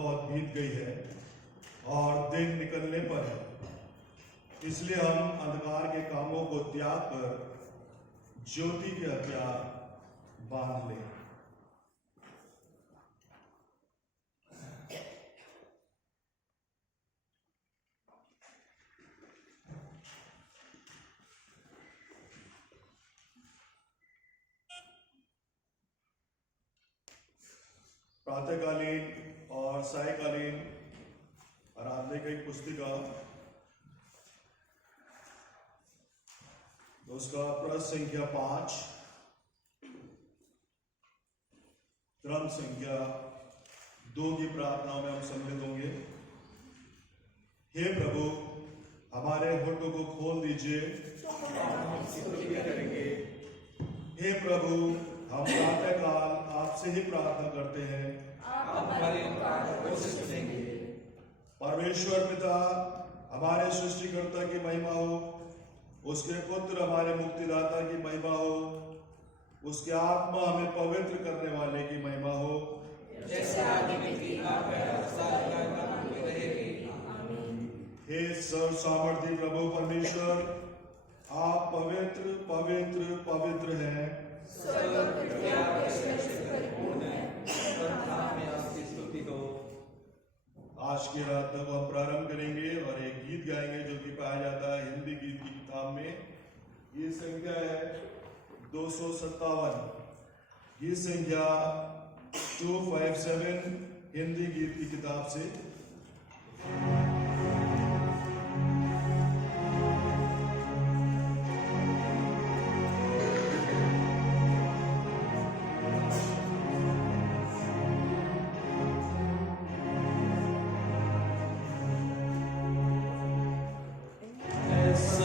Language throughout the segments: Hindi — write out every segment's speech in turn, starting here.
बहुत बीत गई है और दिन निकलने पर है। इसलिए हम अंधकार के कामों को त्याग कर ज्योति के हथियार बांध लें। प्रातःकालीन और सायकालीन आराधना की पुस्तिका, उसका प्रश्न संख्या 5, क्रम संख्या 2 की प्रार्थनाओं में हम सम्मिलित होंगे। हे प्रभु, हमारे होठों को खोल दीजिए, करेंगे। हे प्रभु, हम प्रातःकाल आपसे ही प्रार्थना करते हैं, आप हमारी प्रार्थना को सुनेंगे। परमेश्वर पिता, हमारे सृष्टिकर्ता की महिमा हो, उसके पुत्र हमारे मुक्तिदाता की महिमा हो, उसके आत्मा हमें पवित्र करने वाले की महिमा हो, जैसे आदि में थी, हे सर्व सामर्थी प्रभु परमेश्वर, आप पवित्र पवित्र पवित्र हैं। आज की रात को हम प्रारंभ करेंगे और एक गीत गाएंगे जो कि पाया जाता है हिंदी गीत की किताब में। ये संख्या है 257, ये संख्या 257 हिंदी गीत की किताब से।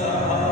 Oh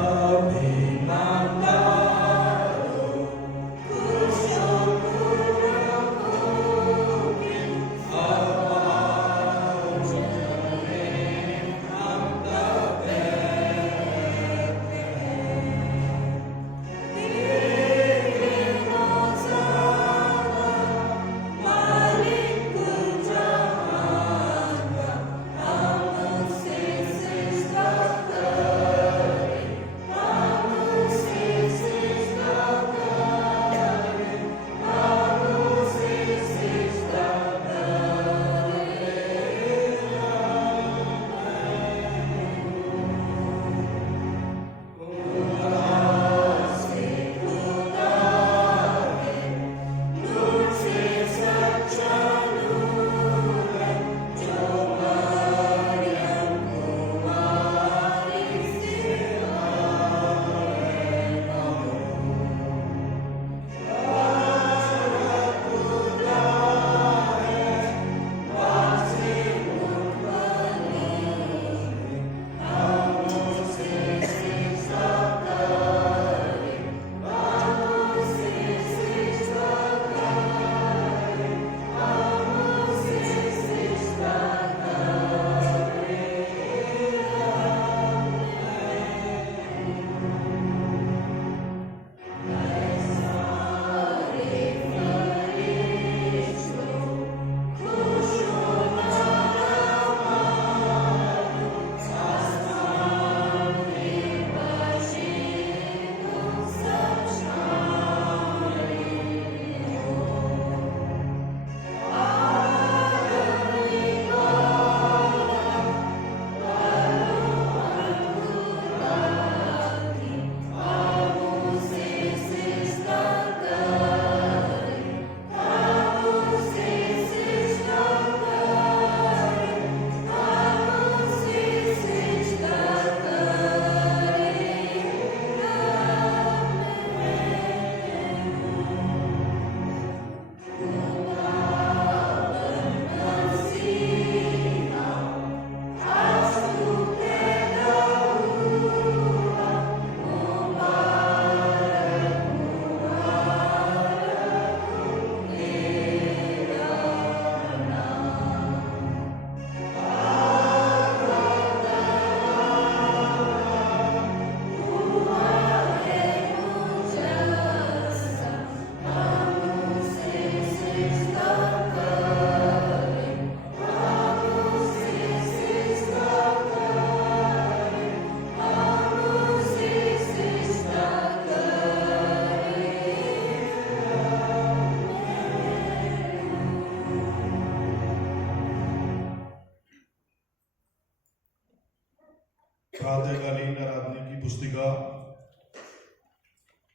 प्रातःकालीन आराधना की पुस्तिका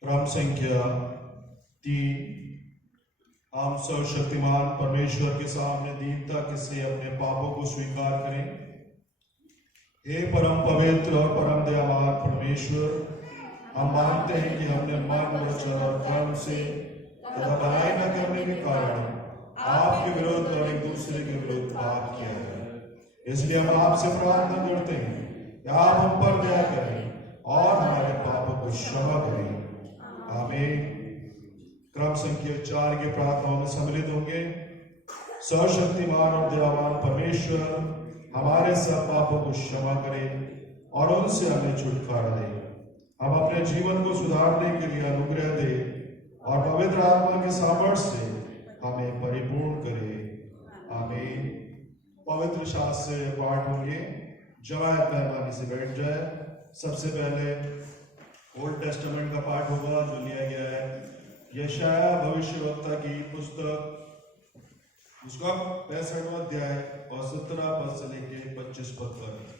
क्रम संख्या 3। हम सर्वशक्तिमान परमेश्वर के सामने दीनता से अपने पापों को स्वीकार करें। हे परम पवित्र और परम दयावान परमेश्वर, हम मानते हैं कि हमने मन, वचन और कर्म से तथा भलाई न करने के कारण आपके विरुद्ध और एक दूसरे के विरुद्ध पाप किया है। इसलिए हम आपसे प्रार्थना करते हैं कि आप हम पर दया करें और हमारे पापों को क्षमा करें। आमीन। क्रम संख्या 4 की प्रार्थनाओं में सम्मिलित होंगे। सर्वशक्तिमान और दयावान परमेश्वर हमारे सब पापों को क्षमा करें और उनसे हमें छुटकारा दे। हम अपने जीवन को सुधारने के लिए अनुग्रह दे और पवित्र आत्मा के सामर्थ्य से हमें परिपूर्ण करे। आमीन। पवित्र शास्त्र से पाठ होंगे। जमायत मेहरबानी से बैठ जाए। सबसे पहले ओल्ड टेस्टामेंट का पाठ होगा जो लिया गया है यशाया भविष्यवक्ता की पुस्तक, उसका 65वां अध्याय और 17 पद से लेके 25 पद तक।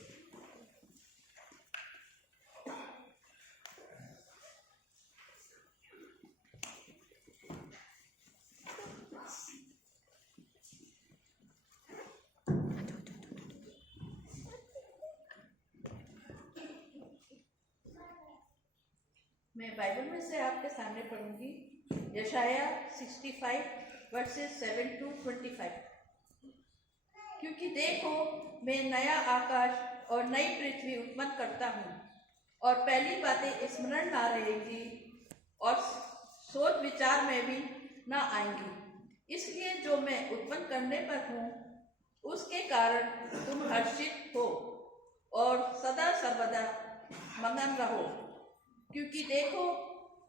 मैं बाइबल में से आपके सामने पढ़ूंगी यशाया 65 वर्सेस 7 to 25। क्योंकि देखो, मैं नया आकाश और नई पृथ्वी उत्पन्न करता हूँ और पहली बातें स्मरण ना रहेगी और सोच विचार में भी ना आएंगी। इसलिए जो मैं उत्पन्न करने पर हूँ उसके कारण तुम हर्षित हो और सदा सर्वदा मगन रहो। क्योंकि देखो,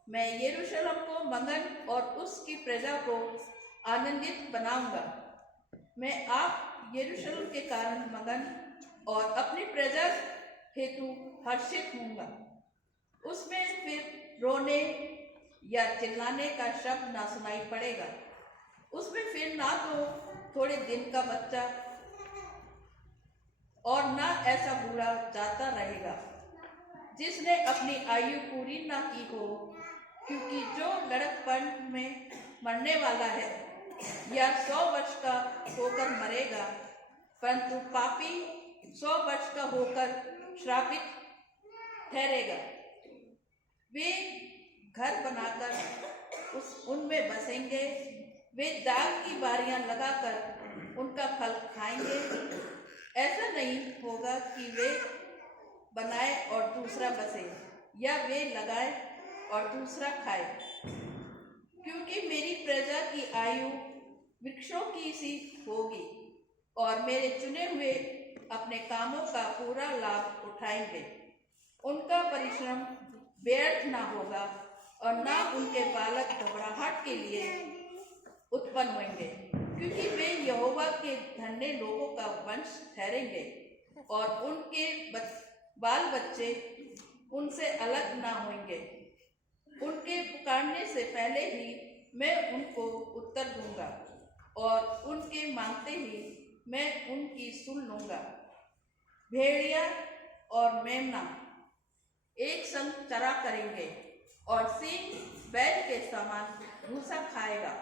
मैं यरूशलेम को मगन और उसकी प्रजा को आनंदित बनाऊंगा। मैं आप यरूशलेम के कारण मगन और अपनी प्रजा हेतु हर्षित होऊंगा। उसमें फिर रोने या चिल्लाने का शब्द ना सुनाई पड़ेगा। उसमें फिर ना तो थोड़े दिन का बच्चा और ना ऐसा बूढ़ा जाता रहेगा जिसने अपनी आयु पूरी ना की हो। क्योंकि जो लड़कपन में मरने वाला है या 100 वर्ष का होकर मरेगा, परंतु पापी 100 वर्ष का होकर श्रापित ठहरेगा। वे घर बनाकर उनमें बसेंगे, वे दाग की बारियां लगाकर उनका फल खाएंगे। ऐसा नहीं होगा कि वे बनाए और दूसरा बसे, या वे लगाए और दूसरा खाए। क्योंकि मेरी प्रजा की आयु वृक्षों की सी होगी और मेरे चुने हुए अपने कामों का पूरा लाभ उठाएंगे। उनका परिश्रम व्यर्थ ना होगा और ना उनके बालक घबराहट के लिए उत्पन्न होंगे। क्योंकि वे यहोवा के धन्य लोगों का वंश ठहरेंगे और उनके बाल बच्चे उनसे अलग ना होंगे। उनके पुकारने से पहले ही मैं उनको उत्तर दूंगा और उनके मांगते ही मैं उनकी सुन लूंगा। भेड़िया और मेमना एक संग चरा करेंगे और सिंह बैल के समान भूसा खाएगा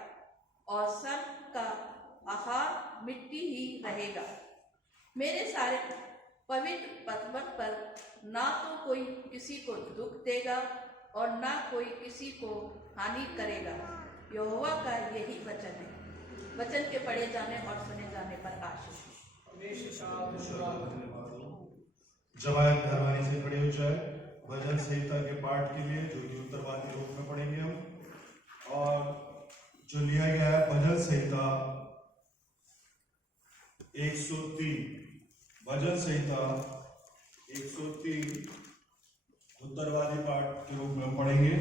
और सर्प का आहार मिट्टी ही रहेगा। मेरे सारे पवित्र पर्वत पर ना तो कोई किसी को दुख देगा और ना कोई किसी को हानि करेगा। यहोवा का यही वचन है। वचन के पढ़े जाने और सुने जाने पर आशीष। जमायत मेहरबानी से खड़े हो जाए भजन संहिता के पाठ के लिए, जो कि उत्तरवादी रूप में पढ़ेंगे हम। और जो लिया गया है भजन संहिता 103, भजन संहिता 103 उत्तरवादी पाठ के रूप में पढ़ेंगे।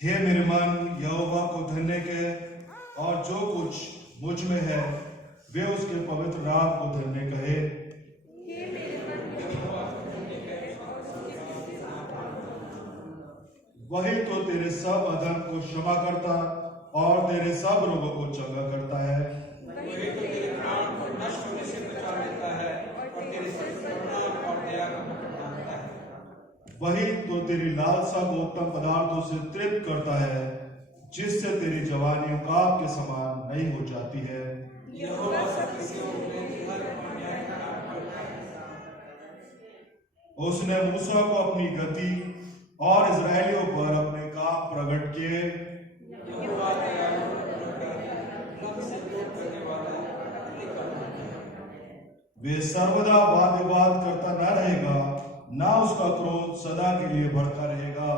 हे मेरे मन, यहोवा को धन्य कह और जो कुछ मुझ में है वे उसके पवित्र नाम को धन्य कहे। वही तो तेरे सब अधर्म को क्षमा करता और तेरे सब रोगों को चंगा करता है। वही तो तेरे प्राण को नष्ट होने से बचा लेता है और तेरे वही तो तेरी लालसा को उत्तम पदार्थों से तृप्त करता है, जिससे तेरी जवानी उकाब के समान नई हो जाती है। उसने मूसा को अपनी गति और इजरायलियों पर अपने काम प्रकट किए। वे सर्वदा वाद विवाद करता न रहेगा, ना उसका क्रोध सदा के लिए बढ़ता रहेगा।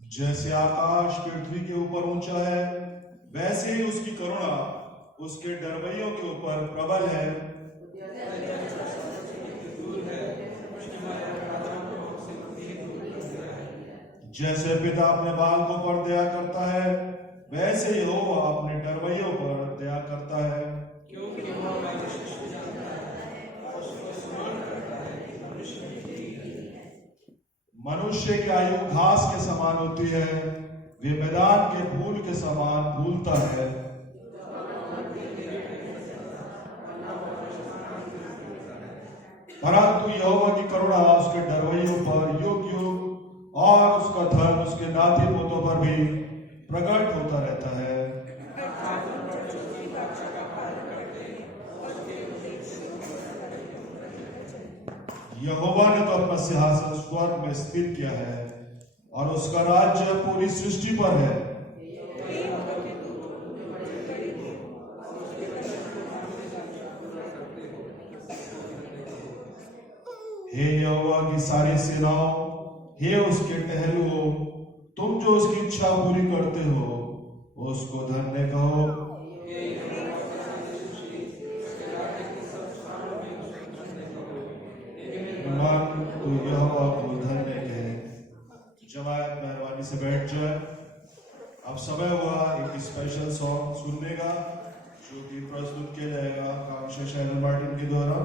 जैसे आकाश पृथ्वी के ऊपर ऊंचा है, वैसे ही उसकी करुणा उसके डरवैयों के ऊपर प्रबल है। जैसे पिता अपने बालकों पर दया करता है, वैसे यहोवा अपने डरवैयों पर दया करता है। मनुष्य की आयु घास के समान होती है, वे मैदान के फूल के समान फूलता है। परंतु यहोवा की करुणा उसके डरवैयों पर युग युग और उसका धर्म उसके नाती पोतों पर भी प्रकट होता रहता है। यहोवा ने तो अपना सिंहासन स्वर्ग में स्थिर किया है और उसका राज्य पूरी सृष्टि पर है। हे यहोवा की सारी सेनाओं, हे उसके टहलुओं, तुम जो उसकी इच्छा पूरी करते हो, उसको धन्य कहो। मन तो यहोवा को धन्य कहे। जमात मेहरबानी से बैठ जाए। अब समय हुआ एक स्पेशल सॉन्ग सुनने का, जो कि प्रस्तुत किया जाएगा कांक्षा शैलन मार्टिन के द्वारा।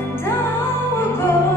And I will go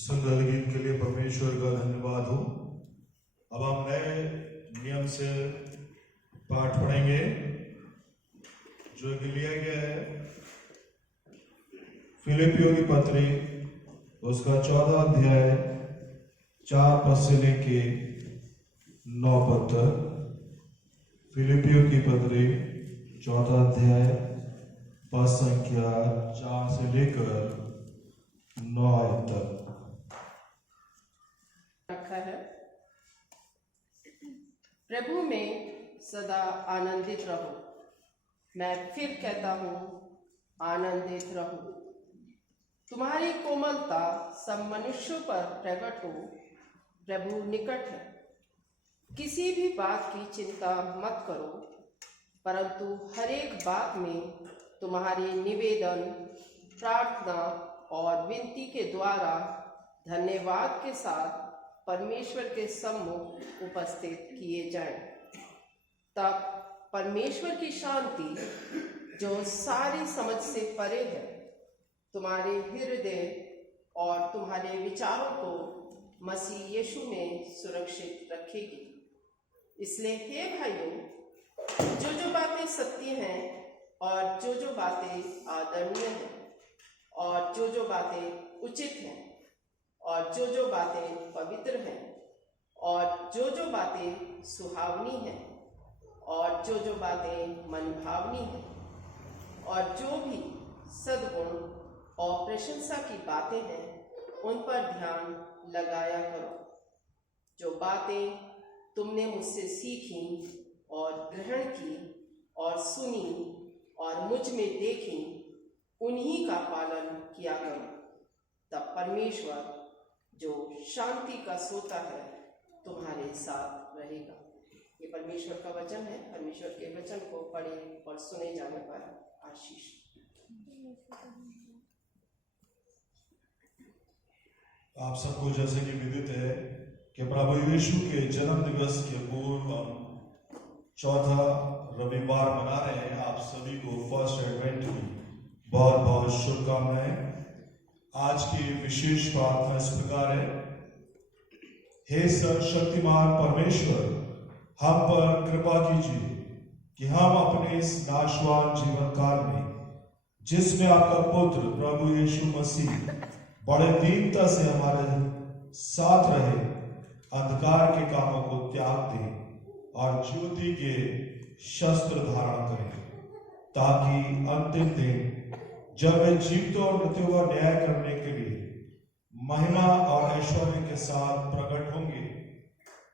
सुंदर गीत के लिए परमेश्वर का धन्यवाद हो। अब हम नए नियम से पाठ पढ़ेंगे जो कि लिया गया है फिलिपियों की पत्री उसका 14 अध्याय 4 पद से लेके 9 पद तक। फिलिपियों की पत्री 14 अध्याय पद संख्या 4 से लेकर 9 तक रखा है। प्रभु में सदा आनंदित रहो। मैं फिर कहता हूँ, आनंदित रहो। तुम्हारी कोमलता सब मनुष्यों पर प्रकट हो। प्रभु निकट है। किसी भी बात की चिंता मत करो, परंतु हर एक बात में तुम्हारी निवेदन, प्रार्थना और विनती के द्वारा धन्यवाद के साथ परमेश्वर के सम्मुख उपस्थित किए जाएं। तब परमेश्वर की शांति जो सारी समझ से परे है तुम्हारे हृदय और तुम्हारे विचारों को मसीह यीशु में सुरक्षित रखेगी। इसलिए हे भाइयों, जो बातें सत्य हैं और जो बातें आदरणीय हैं और जो बातें उचित हैं और जो बातें पवित्र हैं और जो बातें सुहावनी हैं और जो बातें मनभावनी हैं और जो भी सद्गुण और प्रशंसा की बातें हैं उन पर ध्यान लगाया करो। जो बातें तुमने मुझसे सीखी और ग्रहण की और सुनी और मुझ में देखी उन्हीं का पालन किया करो। तब परमेश्वर जो शांति का सोता है तुम्हारे साथ रहेगा। ये परमेश्वर का वचन है। परमेश्वर के वचन को पढ़े और सुने जाने पर आशीष। आप सबको जैसे कि विदित है कि प्रभु यीशु के जन्म दिवस के पूर्व हम चौथा रविवार मना रहे हैं। आप सभी को फर्स्ट एडवेंट की बहुत बहुत शुभकामनाएं। आज की विशेष प्रार्थना इस प्रकार है। हे सर्वशक्तिमान परमेश्वर, हम पर कृपा कीजिए कि हम अपने इस नाशवान जीवन काल में जिसमें आपका पुत्र प्रभु यीशु मसीह बड़े दीनता से हमारे साथ रहे, अंधकार के कामों को त्याग दें और ज्योति के शस्त्र धारण करें, ताकि अंतिम दिन जब वे जीवितों और मृत्यु का न्याय करने के लिए महिमा और ऐश्वर्य के साथ प्रकट होंगे,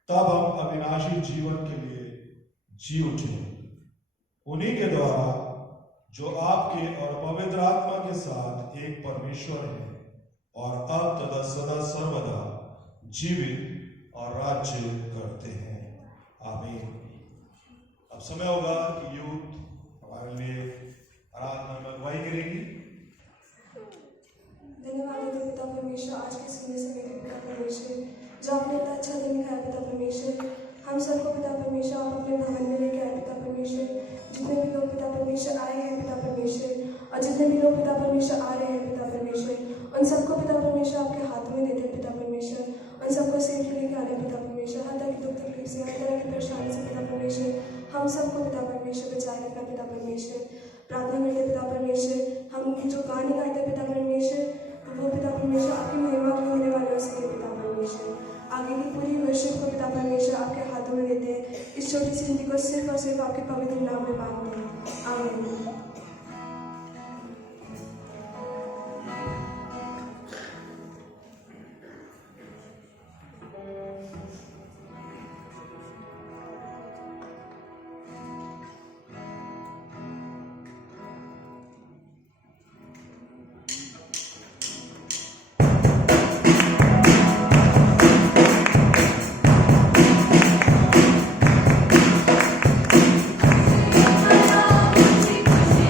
तब हम अविनाशी जीवन के लिए जी उठें। उन्हीं के द्वारा जो आपके और पवित्र आत्मा के साथ एक परमेश्वर है और अब तथा सदा सर्वदा जीवित और राज्य करते हैं। आमीन। अब समय होगा कि यूथ हमारे लिए आराधना में अगुवाई करेगी। धन्यवाद देते पिता परमेश्वर, आज के सुनने से मेरे पिता परमेश्वर, जो आपने इतना अच्छा दिन दिखाया पिता परमेश्वर। हम सबको पिता परमेश्वर आप अपने भवन में लेके आए पिता परमेश्वर। जितने भी लोग पिता परमेश्वर आए हैं पिता परमेश्वर और जितने भी लोग पिता परमेश्वर आ रहे हैं पिता परमेश्वर, उन सबको पिता परमेश्वर आपके हाथों में देते हैं पिता परमेश्वर। उन सबको सेव के लेके आ रहे हैं पिता परमेश्वर। हर तरह की दुख तकलीफ से, हर तरह की परेशानी से पिता परमेश्वर हम सबको पिता परमेश्वर बचाए रखना पिता परमेश्वर। प्रार्थना करते पिता परमेश्वर, हम जो गाने गाते पिता परमेश्वर वो पिता परमेश्वर आपकी महिमा की होने वाले उसके पिता परमेश्वर। आगे की पूरी वर्षिप को पिता परमेश्वर आपके हाथों में देते हैं। इस छोटी सी जिंदगी को सिर्फ और सिर्फ आपके पवित्र नाम में मांगते हैं। आमीन। खुशी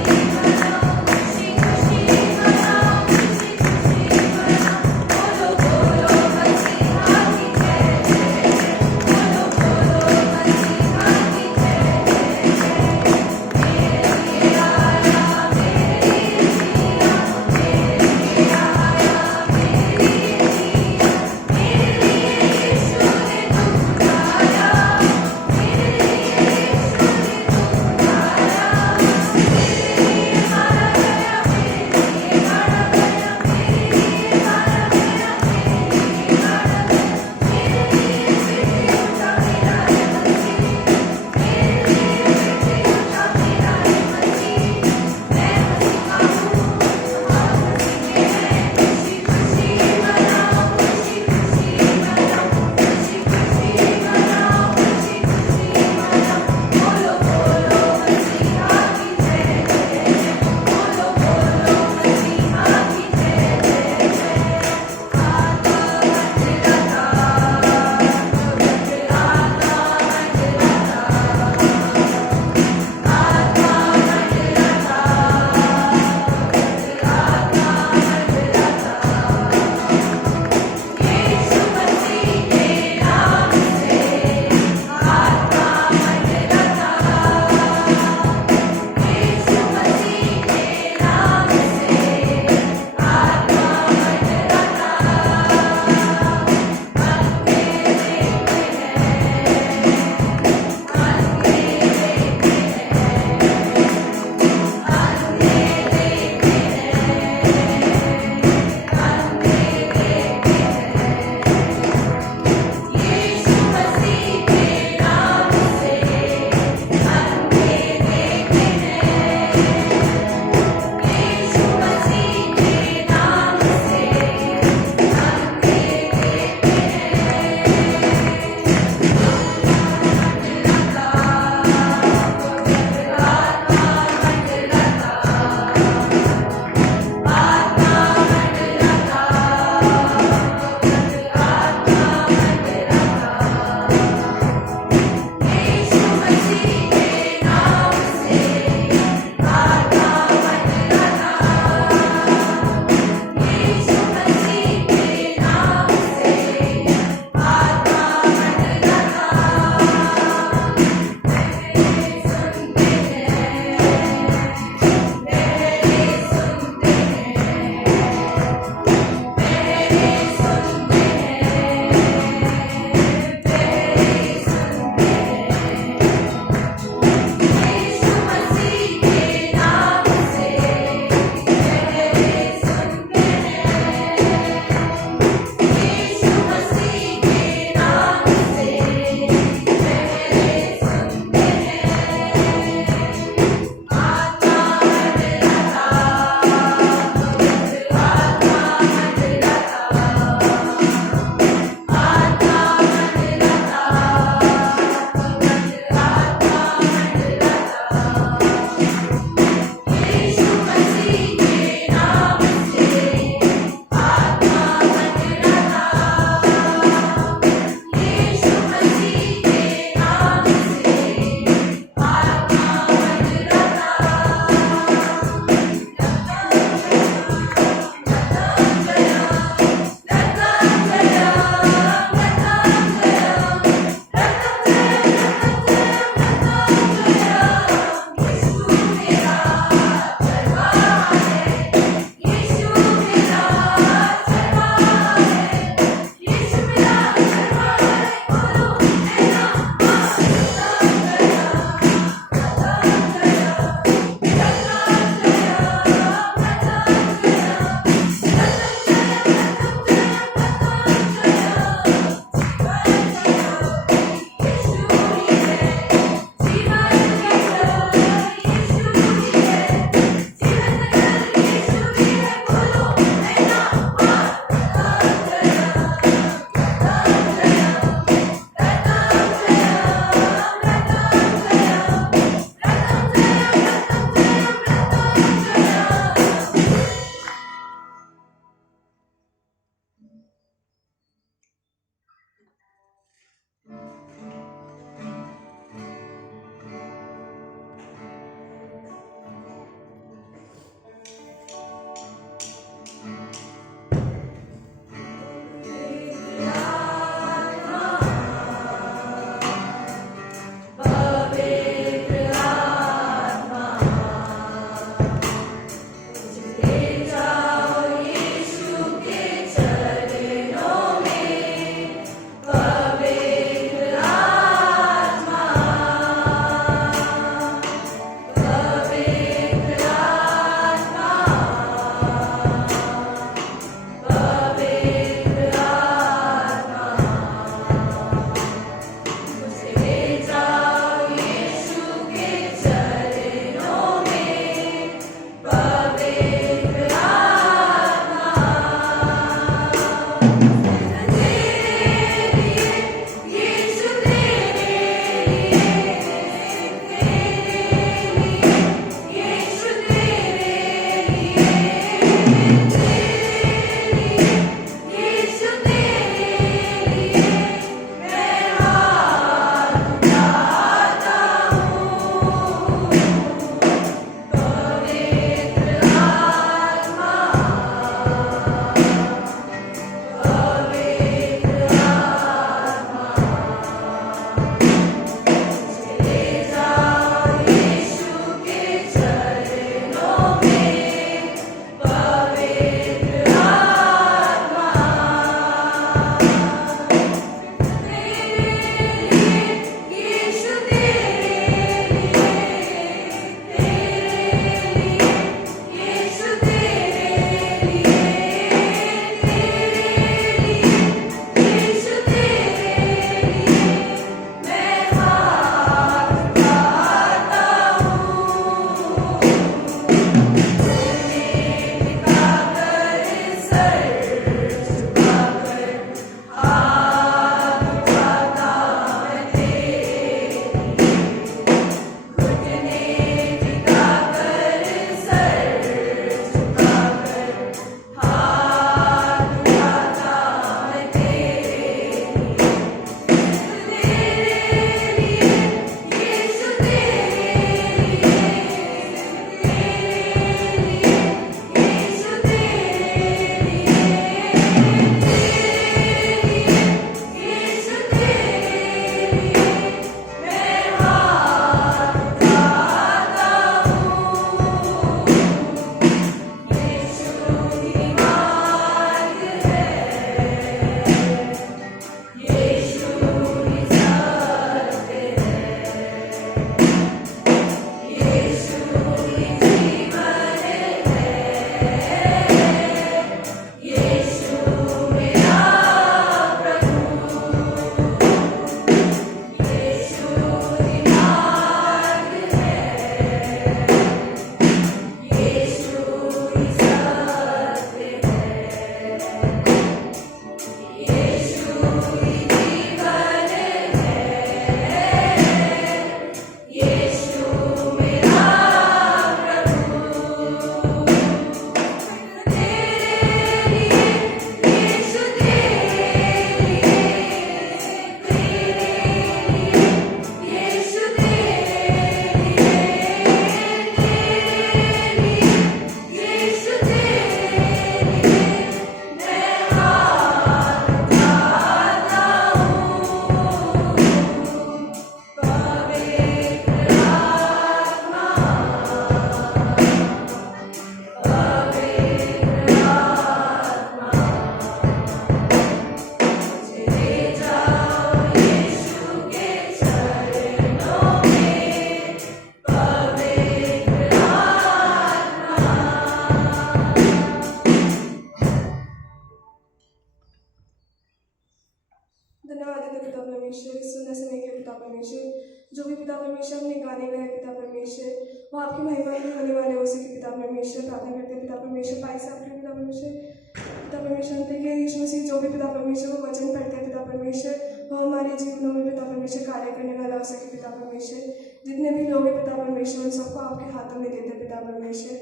समय के लिए पिता परमेश्वर, जो भी पिता परमेश्वर हमने गाने गाए पिता परमेश्वर, वो आपकी महिमा में होने वाले उसी के पिता परमेश्वर प्रार्थना करते हैं पिता परमेश्वर। पाई साहब के पिता परमेश्वर हम देखिए यीशु मसीह जो भी पिता परमेश्वर वो वचन पढ़ते हैं पिता परमेश्वर, वो हमारे जीवनों में पिता परमेश्वर कार्य करने वाला हो सके पिता परमेश्वर। जितने भी लोग हैं पिता परमेश्वर उन सबको आपके हाथों में देते पिता परमेश्वर।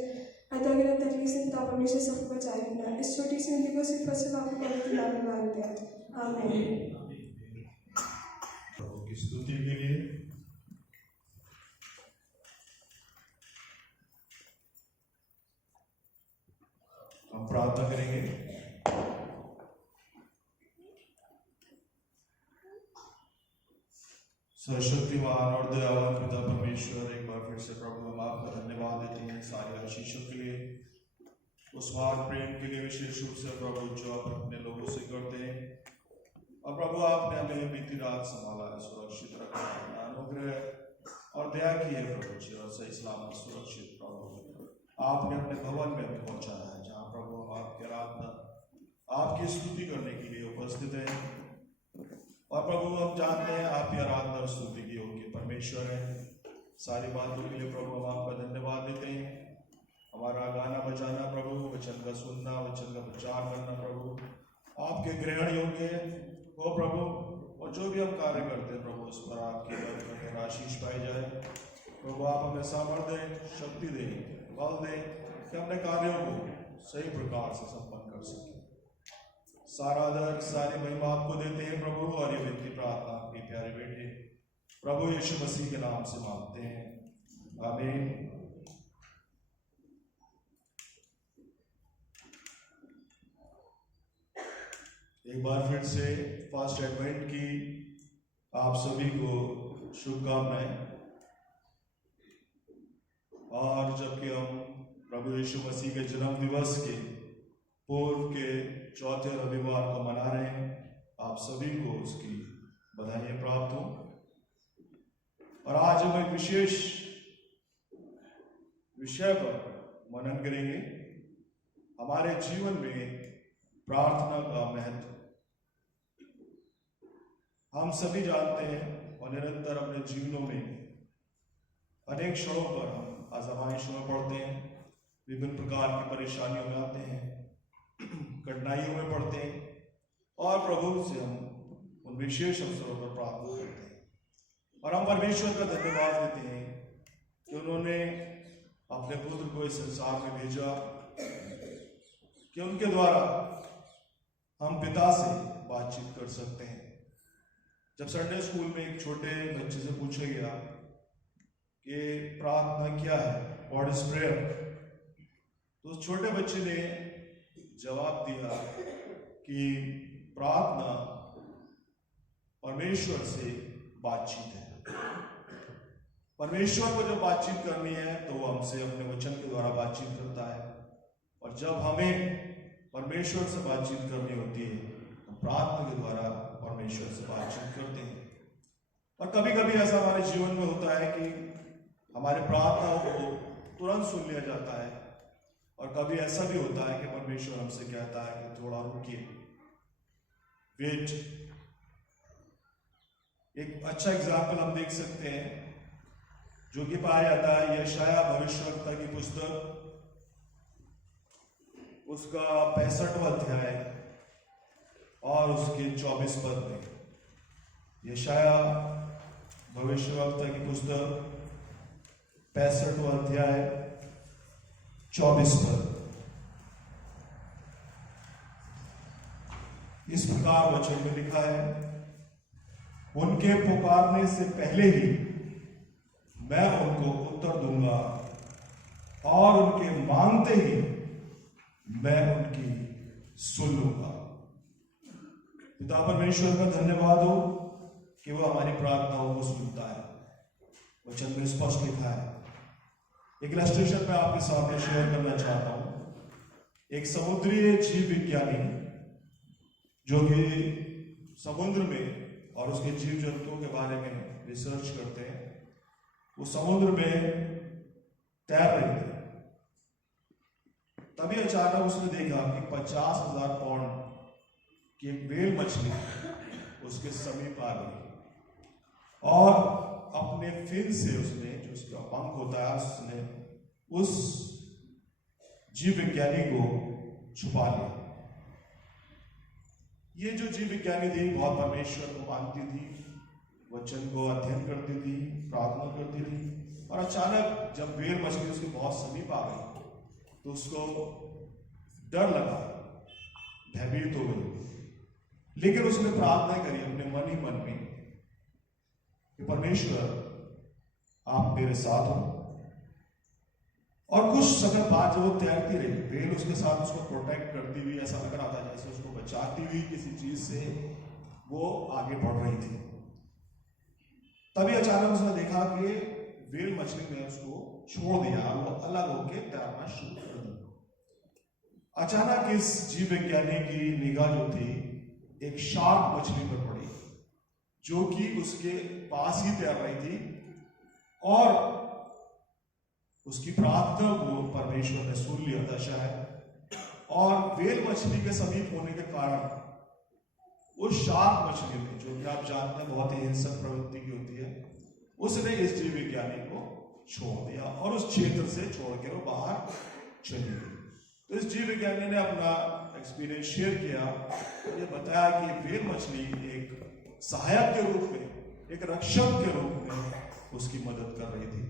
अतः तकलीफ से पिता परमेश्वर सबको बचाए रखना। इस छोटी सी विधि को सिर्फ और सिर्फ आपके पवित्र नाम में मांगते हैं, आमीन। प्रभु की स्तुति के लिए हम प्रार्थना करेंगे। सर्वशक्तिमान और दयावान पिता परमेश्वर, एक बार फिर से प्रभु हम आपका धन्यवाद देते हैं सारे आशीषों के लिए, उस महान प्रेम के लिए, विशेष रूप से प्रभु जो आप अपने लोगों से करते हैं। और प्रभु आपने हमें बीती रात संभाला है, सुरक्षित रखा है, अनुग्रह और दया की है प्रभु जी, और सही सलामत सुरक्षित प्रभु आपने अपने भवन में हमें पहुंचाया है, जहाँ प्रभु हम आपकी आराधना आपकी स्तुति करने के लिए उपस्थित हैं। और प्रभु हम जानते हैं आप ही आराधना और स्तुति की योग्य परमेश्वर है। सारी बातों के लिए प्रभु हम आपका धन्यवाद देते हैं। हमारा गाना बजाना प्रभु, वचन का सुनना, वचन का प्रचार करना प्रभु आपके ग्रहण योग्य हो प्रभु, और जो भी हम कार्य करते हैं प्रभु उस पर आपकी बरकत आशीष पाई जाए प्रभु। आप हमें सामर्थ्य दें, शक्ति दें, बल दें कि अपने कार्यों को सही प्रकार से संपन्न कर सकें। सारा आदर सारी महिमा आपको देते हैं प्रभु, और ये विनती प्रार्थना आपके प्यारे बेटे प्रभु यीशु मसीह के नाम से मांगते हैं, आमीन। एक बार फिर से फर्स्ट एडवेंट की आप सभी को शुभकामनाएं। और जबकि हम प्रभु यीशु मसीह के जन्म दिवस के पूर्व के चौथे रविवार को मना रहे हैं, आप सभी को उसकी बधाई प्राप्त हो। और आज हम एक विशेष विषय पर मनन करेंगे, हमारे जीवन में प्रार्थना का महत्व। हम सभी जानते हैं और निरंतर अपने जीवनों में अनेक क्षणों पर हम आज़माइशों में पड़ते हैं, विभिन्न प्रकार की परेशानियों में आते हैं, कठिनाइयों में पड़ते हैं, और प्रभु से हम उन विशेष अवसरों पर प्रार्थना करते हैं। और हम परमेश्वर का धन्यवाद देते हैं कि उन्होंने अपने पुत्र को इस संसार में भेजा, कि उनके द्वारा हम पिता से बातचीत कर सकते हैं। जब संडे स्कूल में एक छोटे बच्चे से पूछा गया कि प्रार्थना क्या है, व्हाट इज प्रेयर, तो उस छोटे बच्चे ने जवाब दिया कि प्रार्थना परमेश्वर से बातचीत है। परमेश्वर को जब बातचीत करनी है तो वो हमसे अपने वचन के द्वारा बातचीत करता है, और जब हमें परमेश्वर से बातचीत करनी होती है तो प्रार्थना के द्वारा परमेश्वर से बातचीत करते हैं। और कभी कभी ऐसा हमारे जीवन में होता है कि हमारे प्रार्थनाओं को तुरंत सुन लिया जाता है, और कभी ऐसा भी होता है कि परमेश्वर हमसे कहता है कि थोड़ा रुकिए, वेट। एक अच्छा एग्जाम्पल हम देख सकते हैं जो कि पाया जाता है यशाया भविष्यवक्ता की पुस्तक, उसका 65वां अध्याय और उसके 24 पद में। यशाया भविष्यवक्ता की पुस्तक 65वां अध्याय 24 पद। इस प्रकार वचन में लिखा है, उनके पुकारने से पहले ही मैं उनको उत्तर दूंगा, और उनके मांगते ही मैं उनकी सुन लूंगा। पिता परमेश्वर का धन्यवाद हो कि वह हमारी प्रार्थनाओं को सुनता है। वचन में स्पष्ट लिखा है। एक इलस्ट्रेशन मैं आपके सामने शेयर करना चाहता हूं। एक समुद्री जीव विज्ञानी जो कि समुद्र में और उसके जीव जंतुओं के बारे में रिसर्च करते हैं, वो समुद्र में तैर रहे थे। तभी अचानक उसने देखा कि 50,000 पाउंड की एक व्हेल मछली उसके समीप आ गई। अपने फिन से उसने, जो उसका पंख होता है, उसने उस जीव विज्ञानी को छुपा लिया। ये जो जीव विज्ञानी थी बहुत परमेश्वर को मानती थी, वचन को अध्ययन करती थी, प्रार्थना करती थी, और अचानक जब वेल मछली उसके बहुत समीप आ गई तो उसको डर लगा, भयभीत हो गई। लेकिन उसने प्रार्थना करी अपने मन ही मन में कि परमेश्वर आप मेरे साथ हो। और कुछ समय बाद जब वो तैरती रही, वेल उसके साथ उसको प्रोटेक्ट करती हुई, ऐसा लग रहा था जैसे उसको बचाती हुई किसी चीज से वो आगे बढ़ रही थी। तभी अचानक उसने देखा कि वेल मछली ने उसको छोड़ दिया, वो अलग होकर तैरना शुरू कर दिया। अचानक इस जीव विज्ञानी की निगाह जो थी एक शार्क मछली पर पड़ी, जो कि उसके पास ही तैर रही थी, और उसकी प्रार्थना को परमेश्वर ने सुन लिया था शायद। और वेल मछली के समीप होने के कारण उस शार्क मछली ने, जो कि आप जानते हैं बहुत ही हिंसक प्रवृत्ति की होती है, उसने इस जीव विज्ञानी को छोड़ दिया और उस क्षेत्र से छोड़ के वो बाहर चली गई। तो इस जीव विज्ञानी ने अपना एक्सपीरियंस शेयर किया, ये बताया कि वेल मछली एक सहायक के रूप में, एक रक्षक के रूप में उसकी मदद कर रही थी,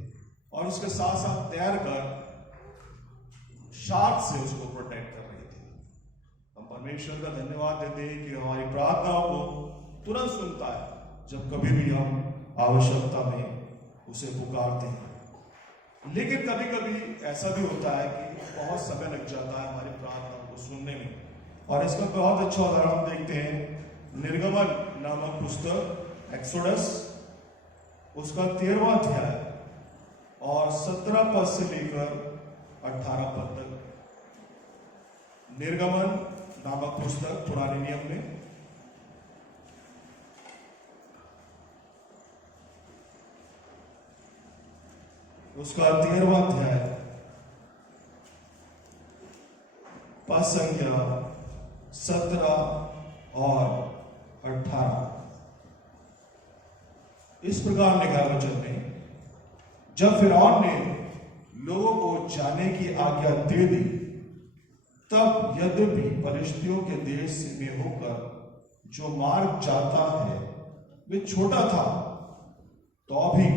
और उसके साथ साथ तैर कर शार्क से उसको प्रोटेक्ट कर रही थी। हम परमेश्वर का धन्यवाद देते हैं कि हमारी प्रार्थनाओं को तुरंत सुनता है जब कभी भी हम आवश्यकता में उसे पुकारते हैं। लेकिन कभी कभी ऐसा भी होता है कि बहुत समय लग जाता है हमारी प्रार्थनाओं को सुनने में, और इसका बहुत अच्छा उदाहरण देखते हैं निर्गमन नामक पुस्तक, एक्सोडस, उसका 13वां अध्याय और 17 पद से लेकर 18 पद तक। निर्गमन नामक पुस्तक पुराने नियम में, उसका 13वां अध्याय पद संख्या 17 और 18। इस प्रकार लिखा वचन में, जब फिरौन ने लोगों को जाने की आज्ञा दे दी, तब यद्यपि फलिश्तियों के देश में होकर जो मार्ग जाता है वे छोटा था, तो भी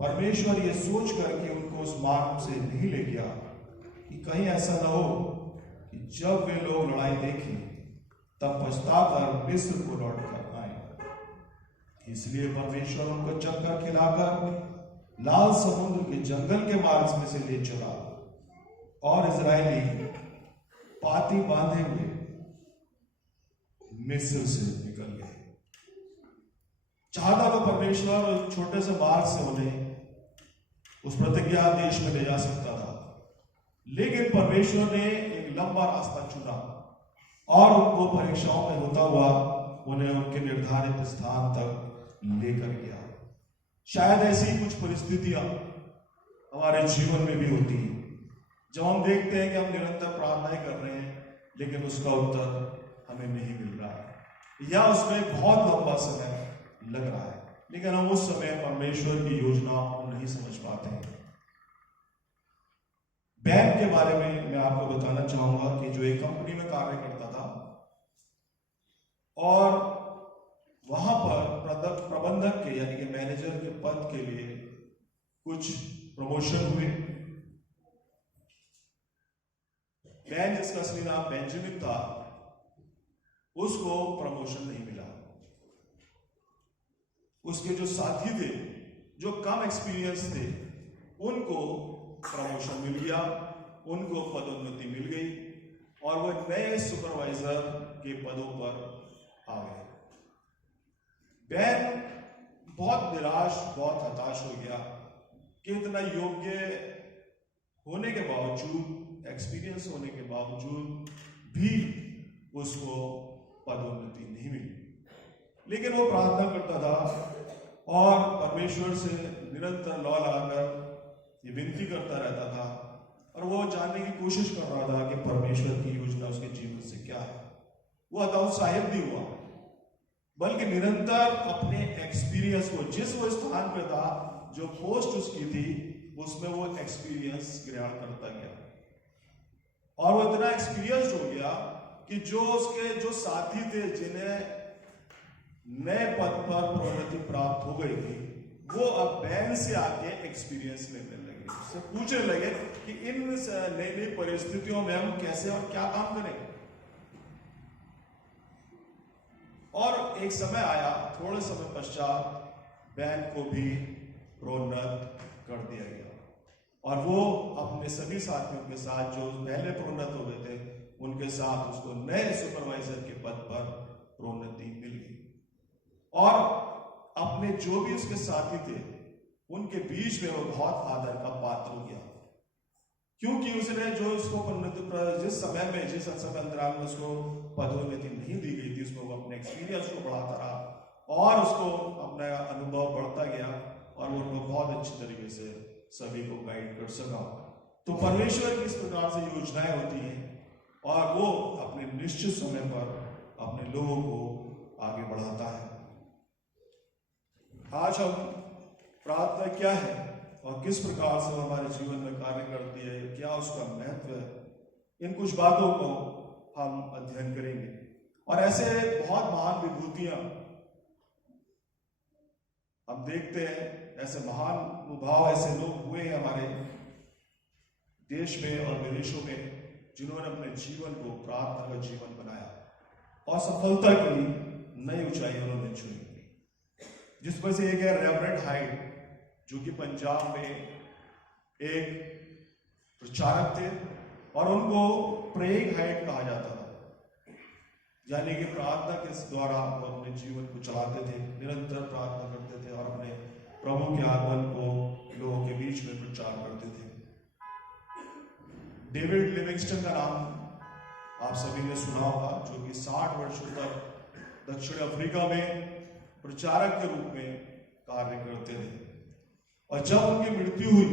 परमेश्वर ये सोच करके उनको उस मार्ग से नहीं ले गया कि कहीं ऐसा न हो कि जब वे लोग लड़ाई देखें तब पछताकर मिस्र को लौट कर आए। इसलिए परमेश्वर उनको चक्कर खिलाकर लाल समुद्र के जंगल के मार्ग में से ले चला, और इजरायली पाती बांधे हुए मिस्र से निकल गए। चाहता तो परमेश्वर उस छोटे से मार्ग से उन्हें उस प्रतिज्ञा देश में ले जा सकता था, लेकिन परमेश्वर ने एक लंबा रास्ता चुना और उनको परीक्षाओं में होता हुआ उन्हें उनके निर्धारित स्थान तक लेकर गया। शायद ऐसी कुछ परिस्थितियां हमारे जीवन में भी होती हैं, जब हम देखते हैं कि हम निरंतर प्रार्थनाएं कर रहे हैं लेकिन उसका उत्तर हमें नहीं मिल रहा है, या उसमें बहुत लंबा समय लग रहा है, लेकिन हम उस समय परमेश्वर की योजना को नहीं समझ पाते हैं। बैंक के बारे में मैं आपको बताना चाहूंगा कि जो एक कंपनी में कार्य करता था, और वहां पर प्रबंधक के यानी कि मैनेजर के पद के लिए कुछ प्रमोशन हुए। बैन, जिसका असली नाम बेंजामिन था, उसको प्रमोशन नहीं मिला। उसके जो साथी थे, जो कम एक्सपीरियंस थे, उनको प्रमोशन मिल गया, उनको पदोन्नति मिल गई, और वो नए सुपरवाइजर के पदों पर आ गए। बैन बहुत निराश, बहुत हताश हो गया कि इतना योग्य होने के बावजूद, एक्सपीरियंस होने के बावजूद भी उसको पदोन्नति नहीं मिली। लेकिन वो प्रार्थना करता था और परमेश्वर से निरंतर लौ लगाकर ये विनती करता रहता था, और वो जानने की कोशिश कर रहा था कि परमेश्वर की योजना उसके जीवन से क्या है। वो हतोत्साहित भी हुआ, बल्कि निरंतर अपने एक्सपीरियंस को, जिस वो स्थान पे था, जो पोस्ट उसकी थी, उसमें वो एक्सपीरियंस ग्रहण करता गया और वो इतना एक्सपीरियंस हो गया कि जो उसके जो साथी थे, जिन्हें नए पद पर प्रोन्नति प्राप्त हो गई थी, वो अब बैंक से आके एक्सपीरियंस लेने लगे, उससे पूछने लगे कि इन नई नई परिस्थितियों में हम कैसे और क्या काम करें। और एक समय आया, थोड़े समय पश्चात बैंक को भी प्रोन्नत कर दिया गया और वो अपने सभी साथियों के साथ, जो पहले प्रोन्नत हो गए थे, उनके साथ उसको नए सुपरवाइजर के पद पर प्रोन्नति मिल गई और अपने जो भी उसके साथी थे, उनके बीच में वो बहुत आदर का पात्र हो गया, क्योंकि उसने जो उसको जिस समय में, जिस समय अंतराल में उसको पदोन्नति नहीं दी गई थी, उसमें वो अपने एक्सपीरियंस को बढ़ाता रहा और उसको अपना अनुभव बढ़ता गया और वो उनको बहुत अच्छी तरीके से सभी को गाइड कर सका। तो परमेश्वर की इस प्रकार से योजनाएं होती हैं और वो अपने निश्चित समय पर अपने लोगों को आगे बढ़ाता है। आज हम प्रार्थना क्या है और किस प्रकार से हमारे जीवन में कार्य करती है, क्या उसका महत्व है, इन कुछ बातों को हम अध्ययन करेंगे। और ऐसे बहुत महान विभूतियां हम देखते हैं, ऐसे महान अनुभाव, ऐसे लोग हुए हैं हमारे देश में और विदेशों में, जिन्होंने अपने जीवन को प्रार्थना का जीवन बनाया और सफलता की नई ऊंचाई उन्होंने छुई। जिसमें से एक है रेवरेंड हाइड, जो कि पंजाब में एक प्रचारक थे और उनको प्रेइंग हाइड कहा जाता था, यानी कि प्रार्थना के द्वारा वो अपने जीवन को चलाते थे, निरंतर प्रार्थना करते थे और अपने प्रभु के आगमन को लोगों के बीच में प्रचार करते थे। डेविड लिविंगस्टन का नाम आप सभी ने सुना होगा, जो कि 60 वर्षों तक दक्षिण अफ्रीका में प्रचारक के रूप में कार्य करते थे और जब उनकी मृत्यु हुई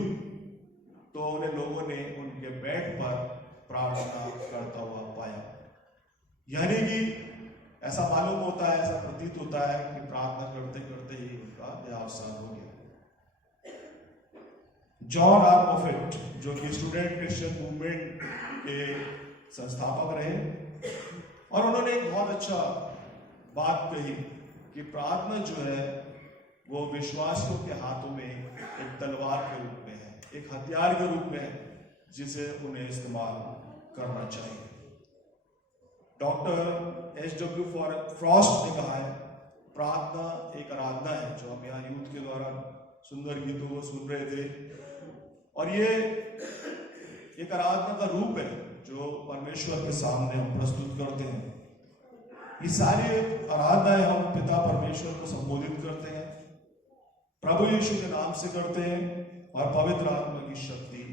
तो उन्हें लोगों ने उनके बेड पर प्रार्थना करता हुआ पाया। यानी कि ऐसा मालूम होता है, ऐसा प्रतीत होता है कि प्रार्थना करते करते ही उनका देहावसान हो गया। जॉन आर मोफेट, जो कि स्टूडेंट क्रिश्चियन मूवमेंट के संस्थापक रहे, और उन्होंने एक बहुत अच्छा बात कही कि प्रार्थना जो है वो विश्वासियों के हाथों में एक तलवार के रूप में है, एक हथियार के रूप में है, जिसे उन्हें इस्तेमाल करना चाहिए। डॉक्टर एच.डब्ल्यू. फ्रॉस्ट ने कहा है, प्रार्थना एक आराधना है, जो हम यहाँ यूथ के द्वारा सुंदर गीतों को सुन रहे थे, और ये एक आराधना का रूप है जो परमेश्वर के सामने हम प्रस्तुत करते हैं। ये सारी आराधनाएं हम पिता परमेश्वर को संबोधित करते हैं, प्रभु यीशु के नाम से करते हैं और पवित्र आत्मा की शक्ति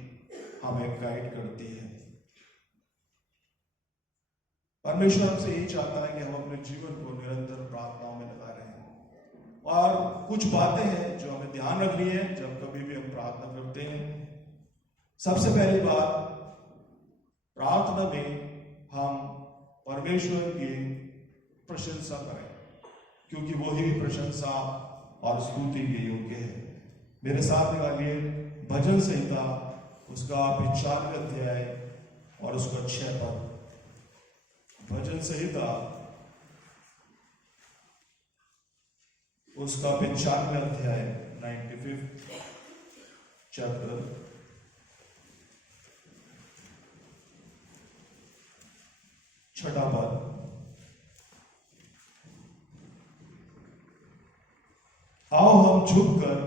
हमें गाइड करती है। परमेश्वर हमसे यही चाहता है कि हम अपने जीवन को निरंतर प्रार्थनाओं में लगा रहे हैं। और कुछ बातें हैं जो हमें ध्यान रखनी है जब कभी भी हम प्रार्थना करते हैं। सबसे पहली बात, प्रार्थना में हम परमेश्वर की प्रशंसा करें, क्योंकि वो ही प्रशंसा और स्तुति के योग्य है। मेरे साथ निकालिए भजन संहिता, उसका 95 अध्याय और उसका 6 पद। भजन संहिता उसका 95 अध्याय 95th चैप्टर, छठा पद। आओ हम झुककर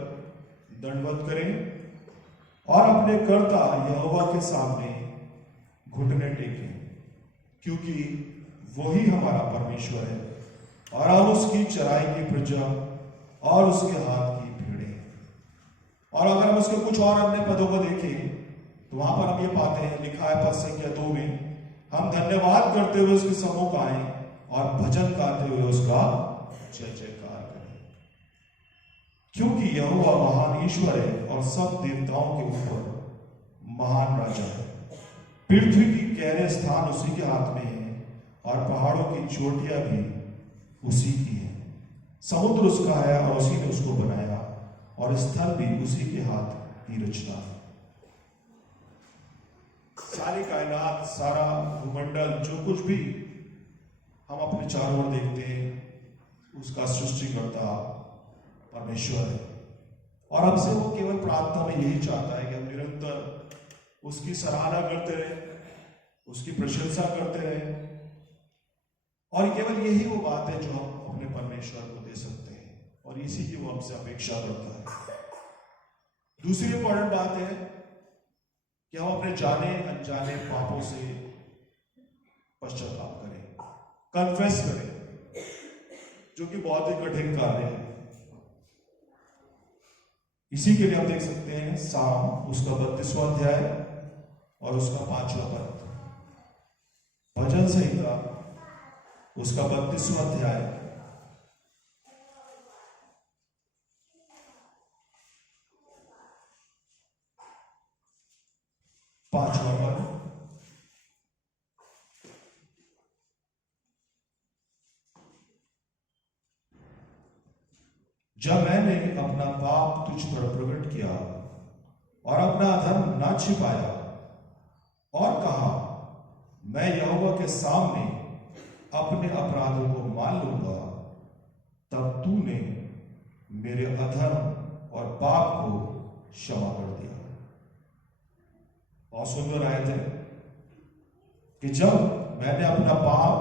दंडवत करें और अपने कर्ता यहोवा के सामने घुटने टेकें, क्योंकि वही हमारा परमेश्वर है और हम उसकी चराई की प्रजा और उसके हाथ की भीड़ें। और अगर हम उसके कुछ और अन्य पदों को देखें तो वहां पर हम ये पाते हैं, लिखा है पद संख्या 2 में, हम धन्यवाद करते हुए उसके सम्मुख आए और भजन गाते हुए उसका जय जयकार करें, क्योंकि यहोवा महान ईश्वर है और सब देवताओं के ऊपर महान राजा है। पृथ्वी की गहरे स्थान उसी के हाथ में है और पहाड़ों की चोटियां भी उसी की है। समुद्र उसका है और उसी ने उसको बनाया, और स्थल भी उसी के हाथ की रचना है। सारी कायनात, सारा भूमंडल, जो कुछ भी हम अपने चारों ओर देखते हैं, उसका सृष्टिकर्ता परमेश्वर है। और हमसे वो केवल प्रार्थना में यही चाहता है कि हम निरंतर उसकी सराहना करते रहें, उसकी प्रशंसा करते रहें, और केवल यही वो बात है जो हम अपने परमेश्वर को दे सकते हैं, और इसी की वो हमसे अपेक्षा करता है। दूसरी इंपॉर्टेंट बात है कि हम अपने जाने अनजाने पापों से पश्चाताप करें, कन्फेस करें, जो कि बहुत ही कठिन कार्य है। इसी के लिए हम देख सकते हैं साम उसका 32वां अध्याय और उसका 5वां पद, भजन संहिता उसका 32वां अध्याय पांचवा पद। जब मैंने अपना पाप तुझ पर प्रकट किया और अपना अधर्म ना छिपाया और कहा, मैं यहोवा के सामने अपने अपराधों को मान लूंगा, तब तूने मेरे अधर्म और पाप को क्षमा कर दिया। और सुंदर आयत है कि जब मैंने अपना पाप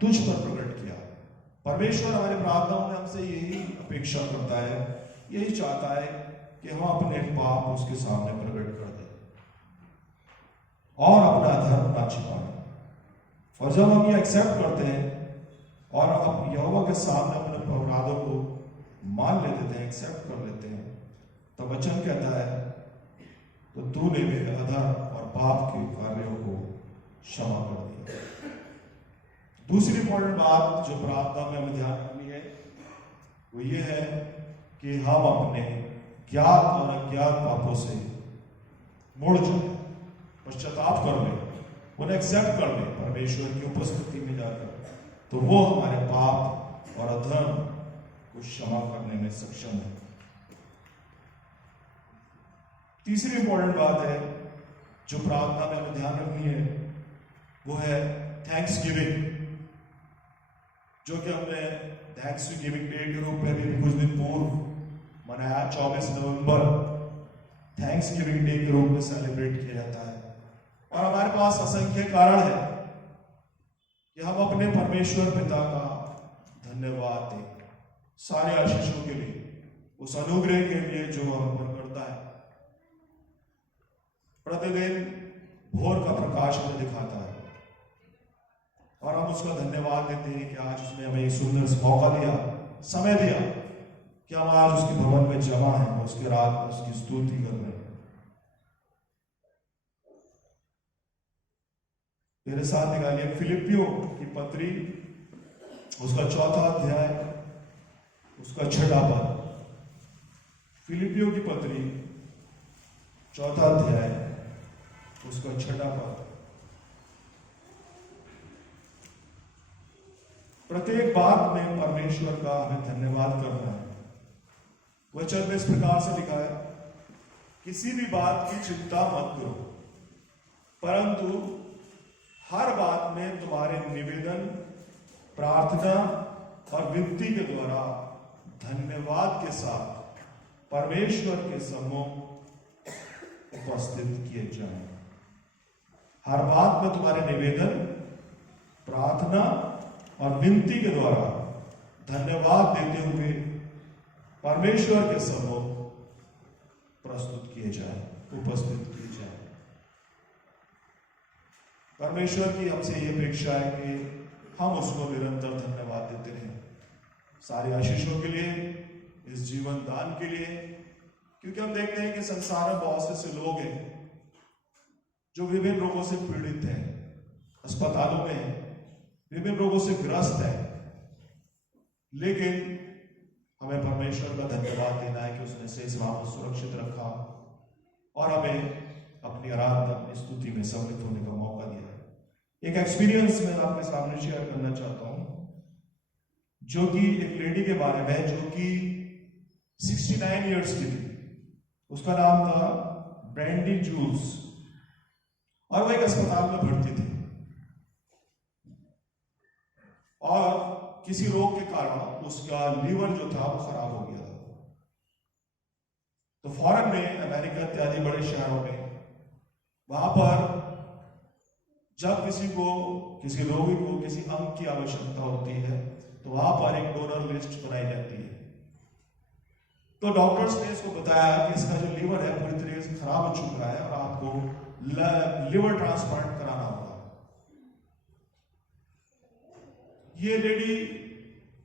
तुझ पर प्रकट किया, परमेश्वर हमारे प्रार्थनाओं में हमसे यही अपेक्षा करता है, यही चाहता है कि हम अपने पाप उसके सामने प्रकट कर दें और अपना धर्म ना छिपाएं। और जब हम ये एक्सेप्ट करते हैं और अब यहोवा के सामने अपने अपराधों को मान लेते हैं, एक्सेप्ट कर लेते हैं, तो वचन कहता है, तो तूने मेरे अधर्म और पाप के कार्यों को क्षमा कर दिया। दूसरी इंपॉर्टेंट बात जो प्रार्थना में हमें ध्यान रखनी है, वो ये है कि हम अपने ज्ञात और अज्ञात पापों से मुड़ जाए, पश्चाताप कर लें, उन्हें एक्सेप्ट कर लें परमेश्वर की उपस्थिति में जाकर, तो वो हमारे पाप और अधर्म को क्षमा करने में सक्षम है। तीसरी इंपॉर्टेंट बात है जो प्रार्थना में हमें ध्यान रखनी है, वो है थैंक्स गिविंग, जो कि हमने थैंक्स गिविंग डे के रूप में भी कुछ दिन पूर्व मनाया। 24 नवंबर थैंक्स गिविंग डे के रूप में सेलिब्रेट किया जाता है, और हमारे पास असंख्य कारण है कि हम अपने परमेश्वर पिता का धन्यवाद दें, सारे आशीषों के लिए, उस अनुग्रह के लिए जो हम पर करता है। प्रतिदिन भोर का प्रकाश हमें दिखाता है, और हम उसका धन्यवाद देते हैं कि आज उसने हमें एक सुंदर मौका दिया, समय दिया कि हम आज उसके भवन में जमा हैं और उसके रात में उसकी स्तुति कर रहे हैं। मेरे साथ निकालिए फिलिपियों की पत्री, उसका 4वां अध्याय, उसका 6वां पद। फिलिपियों की पत्री 4वां अध्याय, उसका 6वां पद। प्रत्येक बात में परमेश्वर का हमें धन्यवाद करना है। वचन में इस प्रकार से लिखा है, किसी भी बात की चिंता मत करो, परंतु हर बात में तुम्हारे निवेदन, प्रार्थना और विनती के द्वारा धन्यवाद के साथ परमेश्वर के सम्मुख उपस्थित किए जाएं। हर बात में तुम्हारे निवेदन, प्रार्थना और विनती के द्वारा धन्यवाद देते हुए परमेश्वर के सम्मुख प्रस्तुत किए जाएं, उपस्थित किए जाएं। परमेश्वर की हमसे ये अपेक्षा है कि हम उसको निरंतर धन्यवाद देते रहें, सारी आशीषों के लिए, इस जीवन दान के लिए, क्योंकि हम देखते हैं कि संसार में बहुत से लोग हैं जो विभिन्न रोगों से पीड़ित हैं, अस्पतालों में हैं, विभिन्न रोगों से ग्रस्त है, लेकिन हमें परमेश्वर का धन्यवाद देना है कि उसने से इस वहां को सुरक्षित रखा और हमें अपनी आराधना, अपनी स्तुति में सम्मिलित होने का मौका दिया। एक एक्सपीरियंस मैं आपके सामने शेयर करना चाहता हूं, जो कि एक लेडी के बारे में जो कि 69 इयर्स की थी। उसका नाम था ब्रैंडी जूल्स और वह एक अस्पताल में भर्ती थी और किसी रोग के कारण उसका लीवर जो था वो खराब हो गया था। तो फॉरेन में, अमेरिका इत्यादि बड़े शहरों में, वहां पर जब किसी रोगी को किसी अंग की आवश्यकता होती है तो वहां पर एक डोनर लिस्ट बनाई जाती है। तो डॉक्टर्स ने इसको बताया कि इसका जो लीवर है पूरी तरीके से खराब हो चुका है और आपको लिवर ट्रांसप्लांट कराना होगा। ये लेडी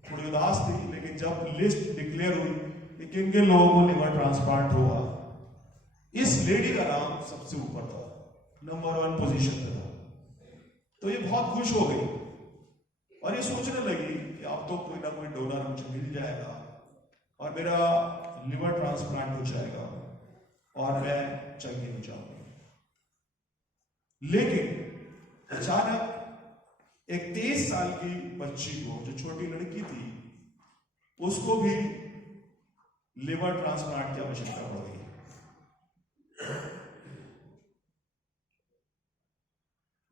थोड़ी उदास थी, लेकिन जब लिस्ट डिक्लेयर हुई कि किन किन लोगों को लिवर ट्रांसप्लांट होगा, इस लेडी का नाम सबसे ऊपर था, नंबर 1 पोजीशन पे था। तो ये बहुत खुश हो गई और ये सोचने लगी कि अब तो कोई ना कोई डोनर मुझे मिल जाएगा और मेरा लिवर ट्रांसप्लांट हो जाएगा और मैं चंगी हो जाऊंगी। लेकिन अचानक एक 23 साल की बच्ची को, जो छोटी लड़की थी, उसको भी लिवर ट्रांसप्लांट की आवश्यकता पड़ गई।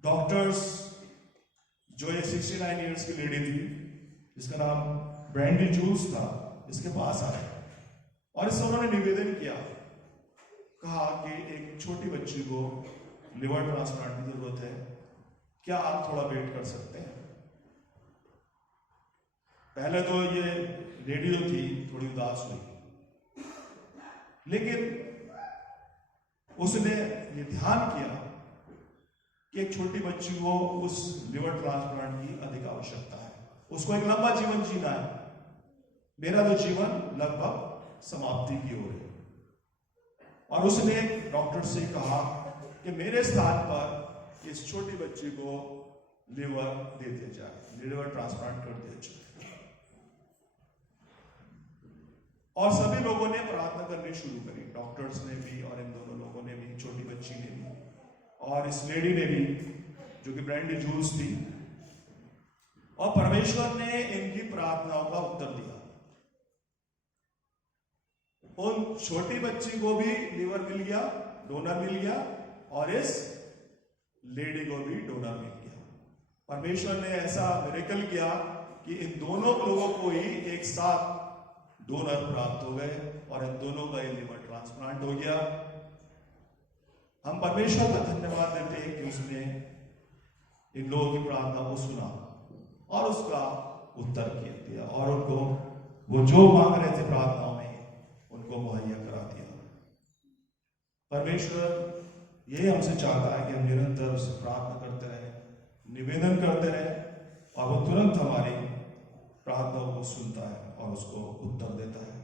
डॉक्टर्स, जो ये 69 इयर्स की लेडी थी जिसका नाम ब्रैंडी जूल्स था, इसके पास आए और इससे उन्होंने निवेदन किया, कहा कि एक छोटी बच्ची को लिवर ट्रांसप्लांट की जरूरत है, क्या आप थोड़ा वेट कर सकते हैं? पहले तो ये लेडी जो थी थोड़ी उदास हुई, लेकिन उसने ये ध्यान किया कि एक छोटी बच्ची को उस लिवर ट्रांसप्लांट की अधिक आवश्यकता है, उसको एक लंबा जीवन जीना है, मेरा तो जीवन लगभग समाप्ति की ओर है। और उसने डॉक्टर से कहा कि मेरे स्थान पर इस छोटी बच्ची को लिवर दे दिया जाए, लिवर ट्रांसप्लांट कर दिया जाए। और सभी लोगों ने प्रार्थना करनी शुरू करी, डॉक्टर्स ने भी और इन दोनों लोगों ने भी, छोटी बच्ची ने भी और इस लेडी ने भी, जो कि ब्रैंडी जूल्स थी। और परमेश्वर ने इनकी प्रार्थनाओं का उत्तर दिया। उन छोटी बच्ची को भी लिवर मिल गया, डोनर मिल गया, और इस लेडी को भी डोनर मिल गया। परमेश्वर ने ऐसा मिरेकल किया कि इन दोनों लोगों को ही एक साथ डोनर प्राप्त हो गए और इन दोनों का ये लिवर ट्रांसप्लांट हो गया। हम परमेश्वर का धन्यवाद देते हैं कि उसने इन लोगों की प्रार्थना को सुना और उसका उत्तर दिया और उनको वो जो मांग रहे थे प्रार्थनाओं में उनको मुहैया करा दिया। परमेश्वर यही हमसे चाहता है कि हम निरंतर उससे प्रार्थना करते रहें, निवेदन करते रहें और वो तुरंत हमारी प्रार्थनाओं को सुनता है और उसको उत्तर देता है।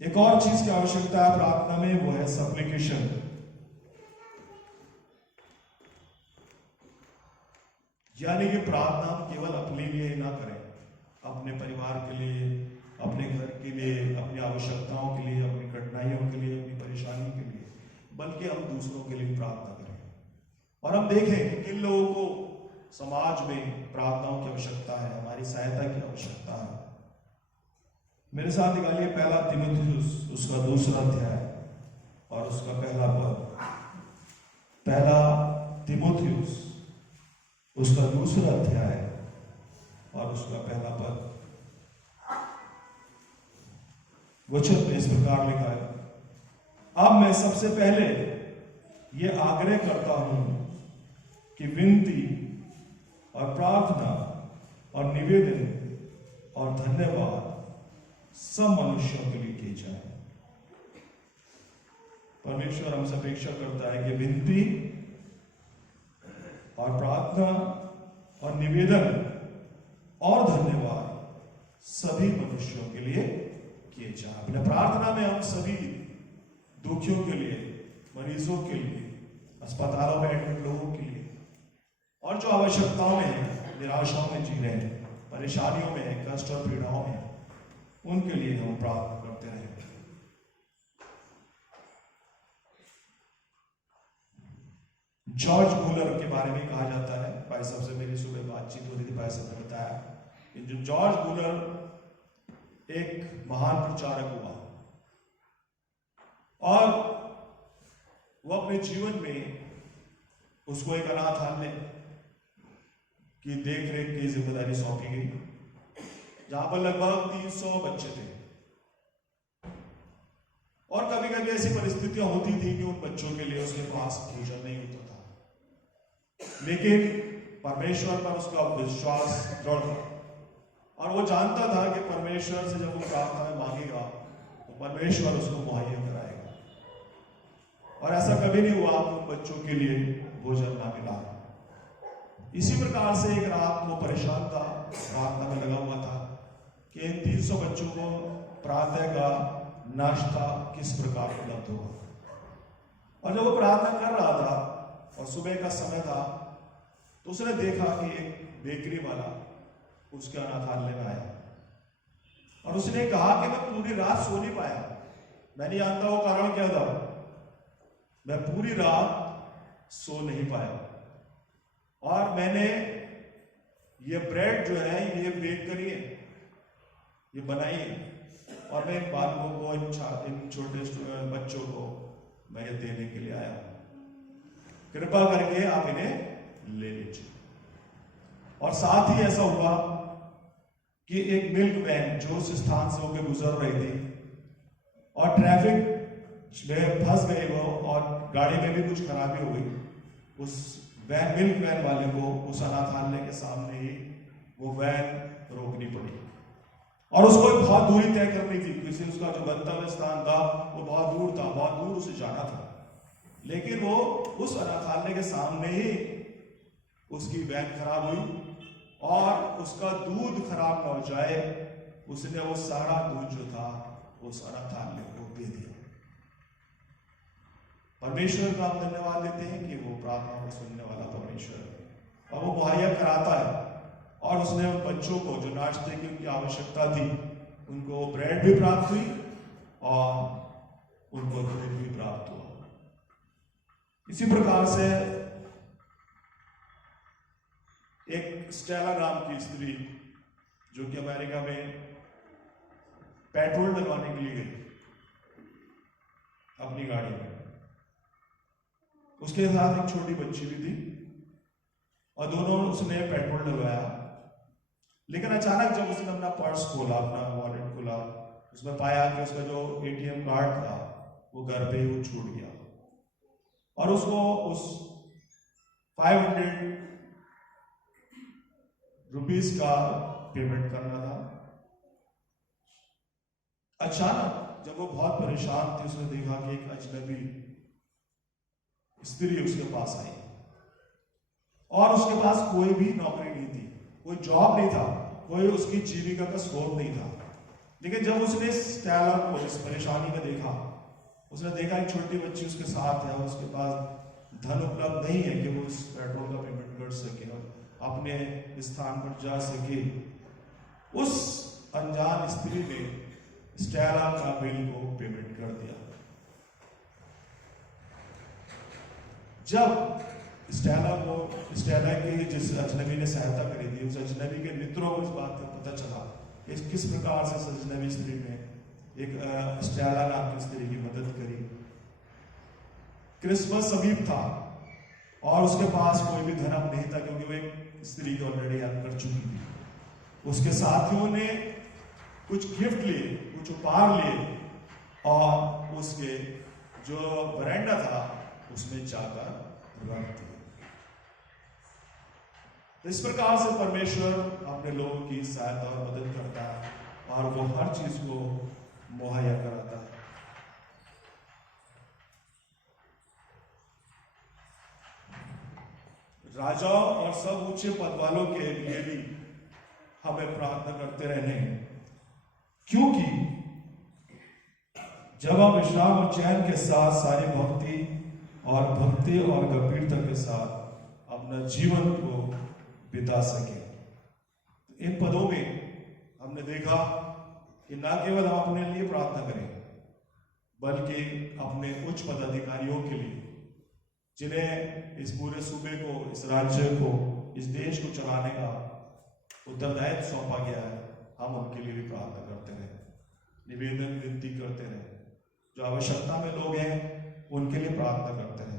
एक और चीज की आवश्यकता है प्रार्थना में, वो है सप्लिकेशन। यानी कि प्रार्थना केवल अपने लिए ही ना करें, अपने परिवार के लिए, अपने घर के लिए, अपनी आवश्यकताओं के लिए, अपनी कठिनाइयों के लिए, अपनी परेशानी के लिए, बल्कि हम दूसरों के लिए प्रार्थना करें। और हम देखें कि किन लोगों को समाज में प्रार्थनाओं की आवश्यकता है, हमारी सहायता की आवश्यकता है। मेरे साथ निकालिए पहला तीमुथियुस उसका 2 अध्याय और उसका पहला पद। पहला तीमुथियुस उसका 2 अध्याय और उसका पहला पद। वचन में इस प्रकार लिखा है, अब मैं सबसे पहले ये आग्रह करता हूं कि विनती और प्रार्थना और निवेदन और धन्यवाद सब मनुष्यों के लिए की जाए। परमेश्वर हमसे अपेक्षा करता है कि विनती और प्रार्थना और निवेदन और धन्यवाद सभी मनुष्यों के लिए किए जाए। अपने प्रार्थना में हम सभी दुखियों के लिए, मरीजों के लिए, अस्पतालों में एडमिट लोगों के लिए और जो आवश्यकताओं में है, निराशाओं में जी रहे हैं, परेशानियों में है, कष्ट और पीड़ाओं में, उनके लिए हम प्रार्थना करते रहे। जॉर्ज मूलर के बारे में कहा जाता है, भाई साहब से मेरी सुबह बातचीत हो रही थी, भाई साहब ने बताया कि जो जॉर्ज मूलर एक महान प्रचारक हुआ और वो अपने जीवन में उसको एक अनाथालय की देखरेख की जिम्मेदारी सौंपी गई, जहां पर लगभग 300 बच्चे थे। और कभी कभी ऐसी परिस्थितियां होती थी कि उन बच्चों के लिए उसके पास भोजन नहीं होता था, लेकिन परमेश्वर पर उसका विश्वास दृढ़ था और वो जानता था कि परमेश्वर से जब वो प्रार्थना मांगेगा तो परमेश्वर उसको मुहैया कराएगा। और ऐसा कभी नहीं हुआ कि उन बच्चों के लिए भोजन ना मिला। इसी प्रकार से एक रात वो परेशान था, प्रार्थना में लगा हुआ था कि इन 300 बच्चों को प्रातः का नाश्ता किस प्रकार उपलब्ध होगा। और जब वो प्रार्थना कर रहा था और सुबह का समय था तो उसने देखा कि एक बेकरी वाला उसके अनाथालय में आया और उसने कहा कि मैं पूरी रात सो नहीं पाया। मैं नहीं जानता वो कारण क्या था, मैं पूरी रात सो नहीं पाया और मैंने ये ब्रेड जो है ये बेक करी है, ये बनाई है और मैं इन बालकों को इन छोटे बच्चों को मैं ये देने के लिए आया हूं। कृपा करके आप इन्हें ले लीजिए। और साथ ही ऐसा हुआ कि एक मिल्क वैन जो उस स्थान से होकर गुजर रही थी और ट्रैफिक में फंस गई वो और गाड़ी में भी कुछ खराबी हो गई, उस मिल्क वैन वाले को उस अनाथालय के सामने ही वो वैन रोकनी पड़ी और उसको एक बहुत दूरी तय करनी थी, क्योंकि उसका जो गंतव्य स्थान था वो बहुत दूर था, बहुत दूर उसे जाना था। लेकिन वो उस अनाथालय के सामने ही उसकी वैन खराब हुई और उसका दूध खराब न हो जाए उसने वो सारा दूध जो था उस अनाथालय को दे दिया। परमेश्वर का हम धन्यवाद देते हैं कि वो प्रार्थना को सुनने वाला परमेश्वर है और वो मुहैया कराता है। और उसने उन बच्चों को जो नाश्ते की उनकी आवश्यकता थी उनको ब्रेड भी प्राप्त हुई और उनको दूध भी प्राप्त हुआ। इसी प्रकार से एक स्टेला नाम की स्त्री जो कि अमेरिका में पेट्रोल डलवाने के लिए गई अपनी गाड़ी में, उसके साथ एक छोटी बच्ची भी थी और दोनों उसने पेट्रोल डलवाया। लेकिन अचानक जब उसने अपना पर्स खोला, अपना वॉलेट खोला, उसमें पाया कि उसका जो एटीएम कार्ड था वो घर पे ही वो छूट गया और उसको उस 500 रुपीस का पेमेंट करना था। अचानक जब वो बहुत परेशान थी उसने देखा कि एक अजनबी स्त्री उसके पास आई और उसके पास कोई भी नौकरी नहीं थी, कोई जॉब नहीं था, कोई उसकी जीविका का स्रोत नहीं था। लेकिन जब उसने स्टेला को इस परेशानी में देखा, उसने देखा एक छोटी बच्ची उसके साथ है और उसके पास धन उपलब्ध नहीं है कि वो इस पेट्रोल का पेमेंट कर सके और अपने स्थान पर जा सके। उस अनजान स्त्री ने स्टेला का बिल को पेमेंट कर दिया। जब स्टेला की जिस अजनबी ने सहायता करी थी, उस अजनबी के मित्रों को इस बात का पता चला कि किस प्रकार से अजनबी स्त्री ने एक स्टेला नाम की स्त्री की मदद करी। क्रिसमस समीप था और उसके पास कोई भी धन नहीं था क्योंकि वो एक स्त्री की ऑलरेडी हेल्प कर चुकी थी। उसके साथियों ने कुछ गिफ्ट लिए, कुछ उपहार लिए और उसके जो बरांडा था उसमें जाकर रख दिया। इस प्रकार से परमेश्वर अपने लोगों की सहायता और मदद करता है और वो हर चीज को मुहैया कराता है। राजाओं और सब ऊंचे पद वालों के लिए भी हमें प्रार्थना करते रहने हैं, क्योंकि जब हम विश्राम और चैन के साथ सारी भक्ति और गंभीरता के साथ अपना जीवन को बिता सके। इन पदों में हमने देखा कि न केवल हम अपने लिए प्रार्थना करें बल्कि अपने उच्च पदाधिकारियों के लिए, जिन्हें इस पूरे सूबे को, इस राज्य को, इस देश को चलाने का उत्तरदायित्व सौंपा गया है, हम उनके लिए भी प्रार्थना करते रहे, निवेदन विनती करते रहे। जो आवश्यकता में लोग हैं उनके लिए प्रार्थना करते रहे,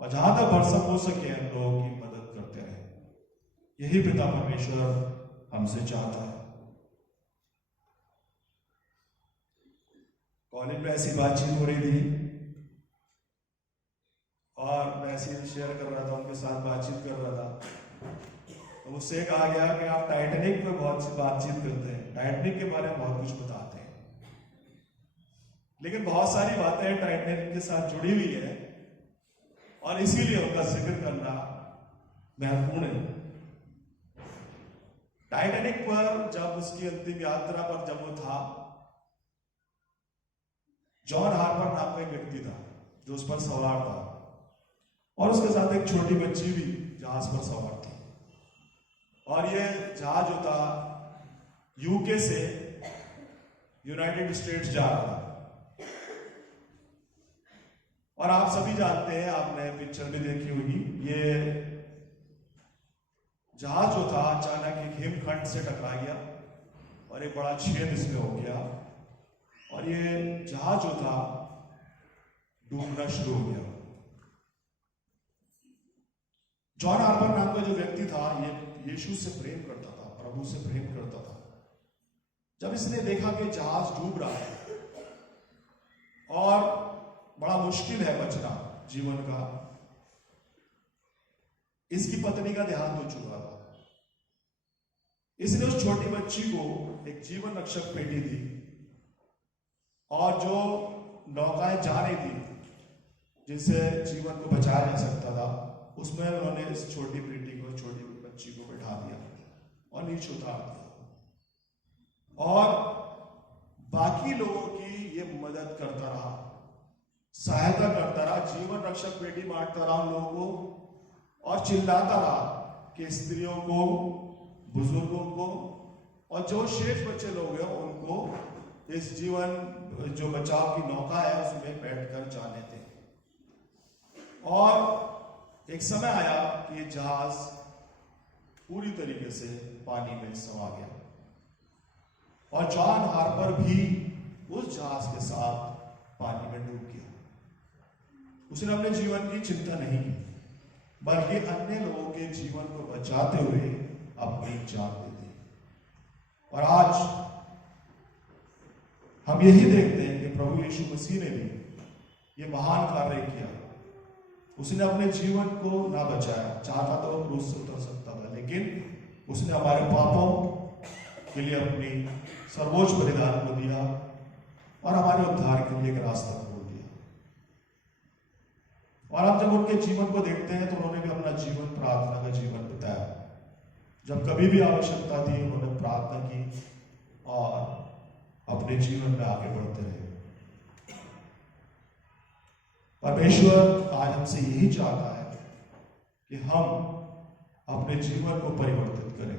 और जहां तक भरसक हो सके हम लोगों की मदद करते रहे। यही पिता परमेश्वर हमसे चाहता है। कॉलेज में ऐसी बातचीत हो रही थी और मैं ऐसे शेयर कर रहा था, उनके साथ बातचीत कर रहा था, तो मुझसे कहा गया कि आप टाइटैनिक पे बहुत सी बातचीत करते हैं, टाइटैनिक के बारे में बहुत कुछ बताते हैं, लेकिन बहुत सारी बातें टाइटैनिक के साथ जुड़ी हुई है और इसीलिए उनका जिक्र करना महत्वपूर्ण है। टाइटैनिक पर जब उसकी अंतिम यात्रा पर जब वो था, जॉन हार्पर नाम का एक व्यक्ति था जो उस पर सवार था, और उसके साथ एक छोटी बच्ची भी जहाज पर सवार थी, और ये जहाज जो था यूके से यूनाइटेड स्टेट्स जा रहा था। और आप सभी जानते हैं, आपने पिक्चर भी देखी होगी, ये जहाज जो था अचानक एक हिमखंड से टकरा गया और एक बड़ा छेद इसमें हो गया, और ये जहाज जो था डूबना शुरू हो गया। जॉन हार्पर नाम का जो व्यक्ति था, ये यीशु से प्रेम करता था, प्रभु से प्रेम करता था। जब इसने देखा कि जहाज डूब रहा है और बड़ा मुश्किल है बचना जीवन का, इसकी पत्नी का देहांत हो चुका था। इसने उस छोटी बच्ची को एक जीवन रक्षक पेटी दी, और जो नौकाएं जा रही थी जिनसे जीवन को बचाया जा सकता था, उसमें उन्होंने इस छोटी बेटी को, छोटी बच्ची को बैठा दिया और नीचे उतार दिया, और बाकी लोगों की ये मदद करता रहा, सहायता करता रहा, जीवन रक्षक पेटी बांटता रहा उन लोगों को, और चिल्लाता रहा कि स्त्रियों को, बुजुर्गों को और जो शेष बच्चे लोग हैं उनको इस जीवन जो बचाव की नौका है उसमें बैठकर जाने थे। और एक समय आया कि जहाज पूरी तरीके से पानी में समा गया, और जॉन हार्पर भी उस जहाज के साथ पानी में डूब गया। उसने अपने जीवन की चिंता नहीं की, बल्कि अन्य लोगों के जीवन को बचाते हुए अपनी जान दे दी। और आज हम यही देखते हैं कि प्रभु यीशु मसीह ने भी ये महान कार्य किया। उसने अपने जीवन को ना बचाया, चाहता तो वो क्रूस से उतर सकता था, लेकिन उसने हमारे पापों के लिए अपनी सर्वोच्च बलिदान को दिया और हमारे उद्धार के लिए एक रास्ता खोल दिया। और आप जब उनके जीवन को देखते हैं तो उन्होंने भी अपना जीवन प्रार्थना का जीवन बिताया। जब कभी भी आवश्यकता थी उन्होंने प्रार्थना की और अपने जीवन में आगे बढ़ते रहे। परमेश्वर आज हमसे यही चाहता है कि हम अपने जीवन को परिवर्तित करें,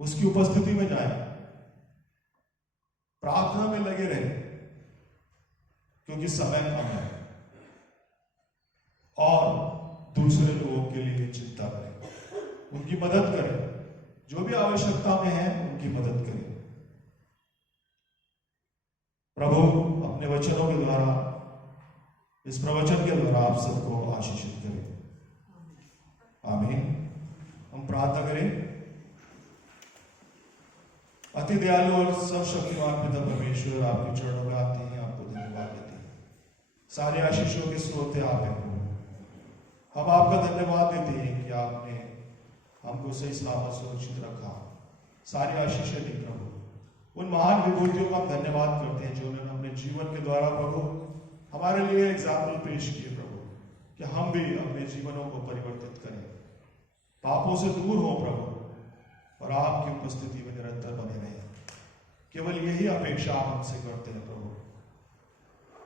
उसकी उपस्थिति में जाएं, प्रार्थना में लगे रहें, क्योंकि समय कम है, और दूसरे लोगों के लिए चिंता करें, उनकी मदद करें, जो भी आवश्यकता में है उनकी मदद करें। प्रभु अपने वचनों के द्वारा, इस प्रवचन के द्वारा आप सबको आशीषित करें। आमीन। हम प्रार्थना करें। अति दयालु और सर्वशक्तिमान पिता परमेश्वर, आपके चरणों में आते हैं, आपको धन्यवाद देते हैं। सारे आशीषों के स्रोत आप हैं प्रभु। हम आपका धन्यवाद देते हैं कि आपने हमको सही सलामत सुरक्षित रखा, सारी आशीषें दी प्रभु। उन महान विभूतियों का हम धन्यवाद करते हैं जो उन्होंने अपने जीवन के द्वारा प्रभु हमारे लिए एग्जाम्पल पेश किए प्रभु, कि हम भी अपने जीवनों को परिवर्तित करें, पापों से दूर हो प्रभु, और आपकी उपस्थिति में निरंतर बने रहें। केवल यही अपेक्षा आप हमसे करते हैं प्रभु।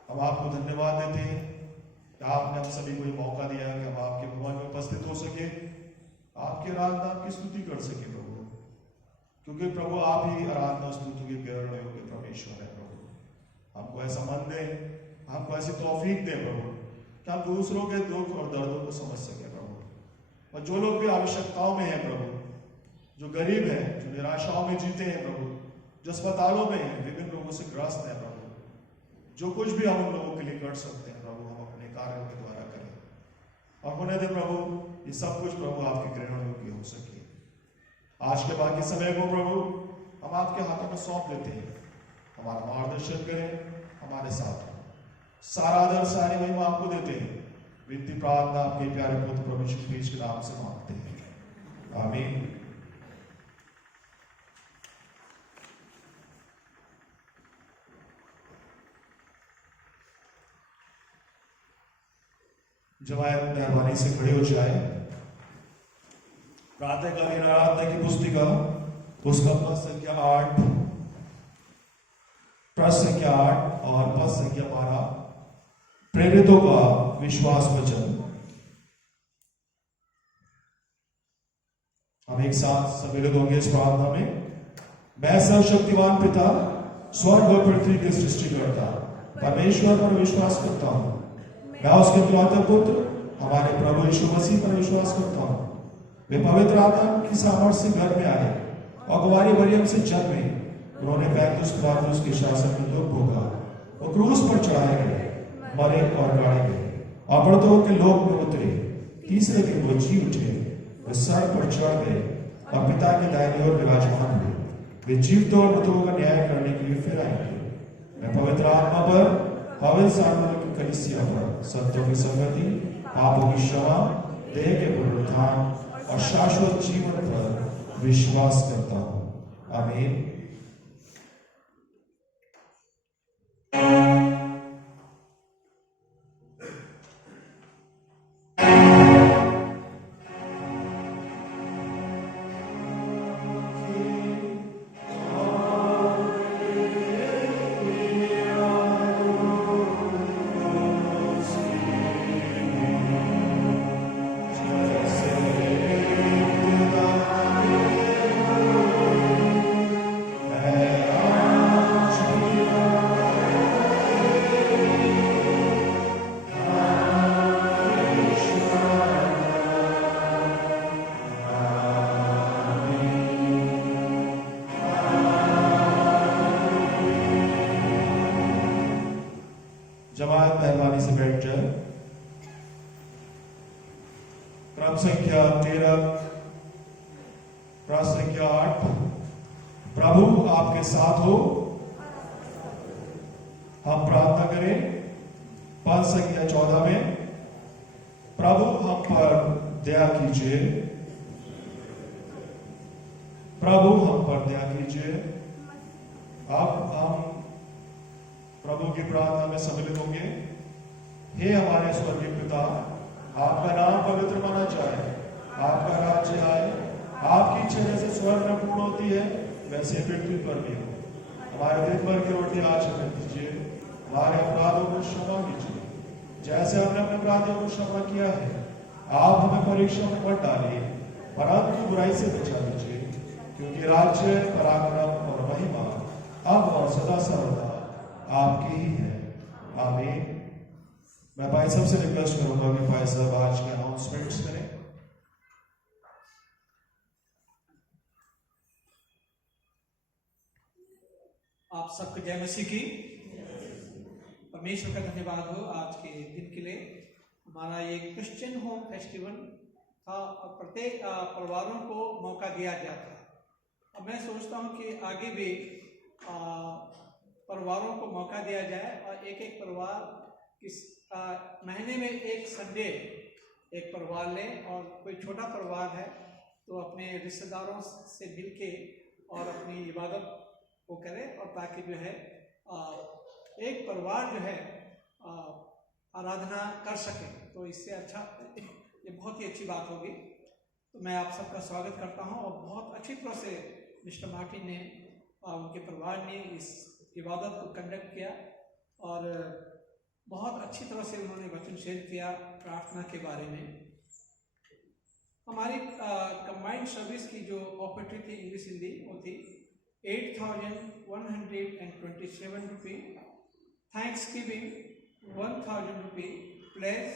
हम आपको धन्यवाद देते हैं कि आपने हम सभी को ये मौका दिया है कि हम आपके भवन में उपस्थित हो सके, आपकी आराधना, आपकी स्तुति कर सके प्रभु, क्योंकि प्रभु आप ही आराधना स्तुति के ग्रहण योग्य परमेश्वर है प्रभु। हमको ऐसा मन दे, हमको ऐसी तौफीक दे प्रभु, कि हम दूसरों के दुख और दर्दों को समझ सके प्रभु, और जो लोग भी आवश्यकताओं में हैं प्रभु, जो गरीब हैं, जो निराशाओं में जीते हैं प्रभु, जो अस्पतालों में हैं, विभिन्न रोगों से ग्रस्त हैं प्रभु, जो कुछ भी हम उन लोगों के लिए कर सकते हैं प्रभु, हम अपने कार्यों के द्वारा करें और होने दे प्रभु, ये सब कुछ प्रभु आपके ग्रहण योग्य हो सके। आज के बाकी समय को प्रभु हम आपके हाथों में सौंप लेते हैं, हमारा मार्गदर्शन करें, हमारे साथ सारा आदर सारी महिमा आपको देते हैं। विनती प्रार्थना आपके प्यारे पुत्र प्रभु यीशु मसीह के नाम से मांगते हैं, आमीन। जमायत मेहरबानी से खड़े हो जाए। प्रातःकालीन आराधना की पुस्तिका उसका पद संख्या 8, पृष्ठ संख्या 8 और पद संख्या 12, प्रेरितों का विश्वास वचन। हम एक साथ सम्मिलित होंगे इस प्रार्थना में। मैं सर्वशक्तिमान पिता, स्वर्ग और पृथ्वी के सृष्टिकर्ता परमेश्वर पर विश्वास करता हूं। मैं उसके इकलौते पुत्र हमारे प्रभु यीशु मसीह पर विश्वास करता हूं। वे पवित्र आत्मा की सामर्थ्य से घर में आए और कुंवारी मरियम से जन्मे। उन्होंने पैंतीस पिलातुस के शासन में दुख भोगा, वो क्रूस पर चढ़ाए गए, मरे और गाड़े गए और मृतकों के लोक में उतरे। तीसरे दिन वो जी उठे, वे स्वर्ग पर चढ़ गए और पिता के दाहिने ओर विराजमान हुए। वे जीवितों और मृतकों का न्याय करने के लिए फिर आएंगे। मैं पवित्र आत्मा पर, पवित्र सार्वभौमिक कलीसिया पर, सत्यों की संगति, पापों की क्षमा, देह के पुनरुत्थान और शाश्वत जीवन पर विश्वास करता हूं, आमीन। जमात मेहरबानी से बैठ जाए। क्रम संख्या 13, पृष्ठ संख्या 8, प्रभु आपके साथ हो। हम प्रार्थना करें। पद संख्या 14 में, प्रभु हम पर दया कीजिए, प्रभु हम पर दया कीजिए। अब हम प्रभु की प्रार्थना में सम्मिलित होंगे। हे हमारे स्वर्गीय पिता, आपका नाम पवित्र माना जाए, आपका राज्य आए, आपकी इच्छा जैसे स्वर्ग में पूर्ण होती है वैसे पृथ्वी पर भी हो। हमारे दिन भर की रोटी आज हमें दीजिए, हमारे अपराधों को क्षमा कीजिए जैसे हमने अपने अपराधियों को क्षमा किया है। आप हमें परीक्षा में मत डालिए, परंतु बुराई से बचा लीजिए, क्योंकि राज्य, पराक्रम और महिमा अब और सदा सर्वदा आपकी ही है, आमीन। मैं भाई सबसे रिक्वेस्ट करूंगा कि भाई साहब आज के अनाउंसमेंट्स करें। आप सबको जय मसीह की। परमेश्वर का धन्यवाद हो आज के दिन के लिए। हमारा ये क्रिश्चियन होम फेस्टिवल था और प्रत्येक परिवारों को मौका दिया गया था। अब मैं सोचता हूँ कि आगे भी परिवारों को मौका दिया जाए और एक एक परिवार इस महीने में एक संडे एक परिवार लें, और कोई छोटा परिवार है तो अपने रिश्तेदारों से मिलके और अपनी इबादत को करे, और ताकि जो है एक परिवार जो है आराधना कर सके, तो इससे अच्छा ये बहुत ही अच्छी बात होगी। तो मैं आप सबका स्वागत करता हूं और बहुत अच्छी तरह से मिस्टर मार्टिन ने उनके परिवार ने इस इबादत को कंडक्ट किया और बहुत अच्छी तरह से उन्होंने वचन शेयर किया प्रार्थना के बारे में। हमारी कंबाइंड सर्विस की जो ऑपरेटरी थी इंग्लिश हिंदी वो थी 8,127 रुपये, थैंक्स गिविंग 1,000 रुपये, प्लेस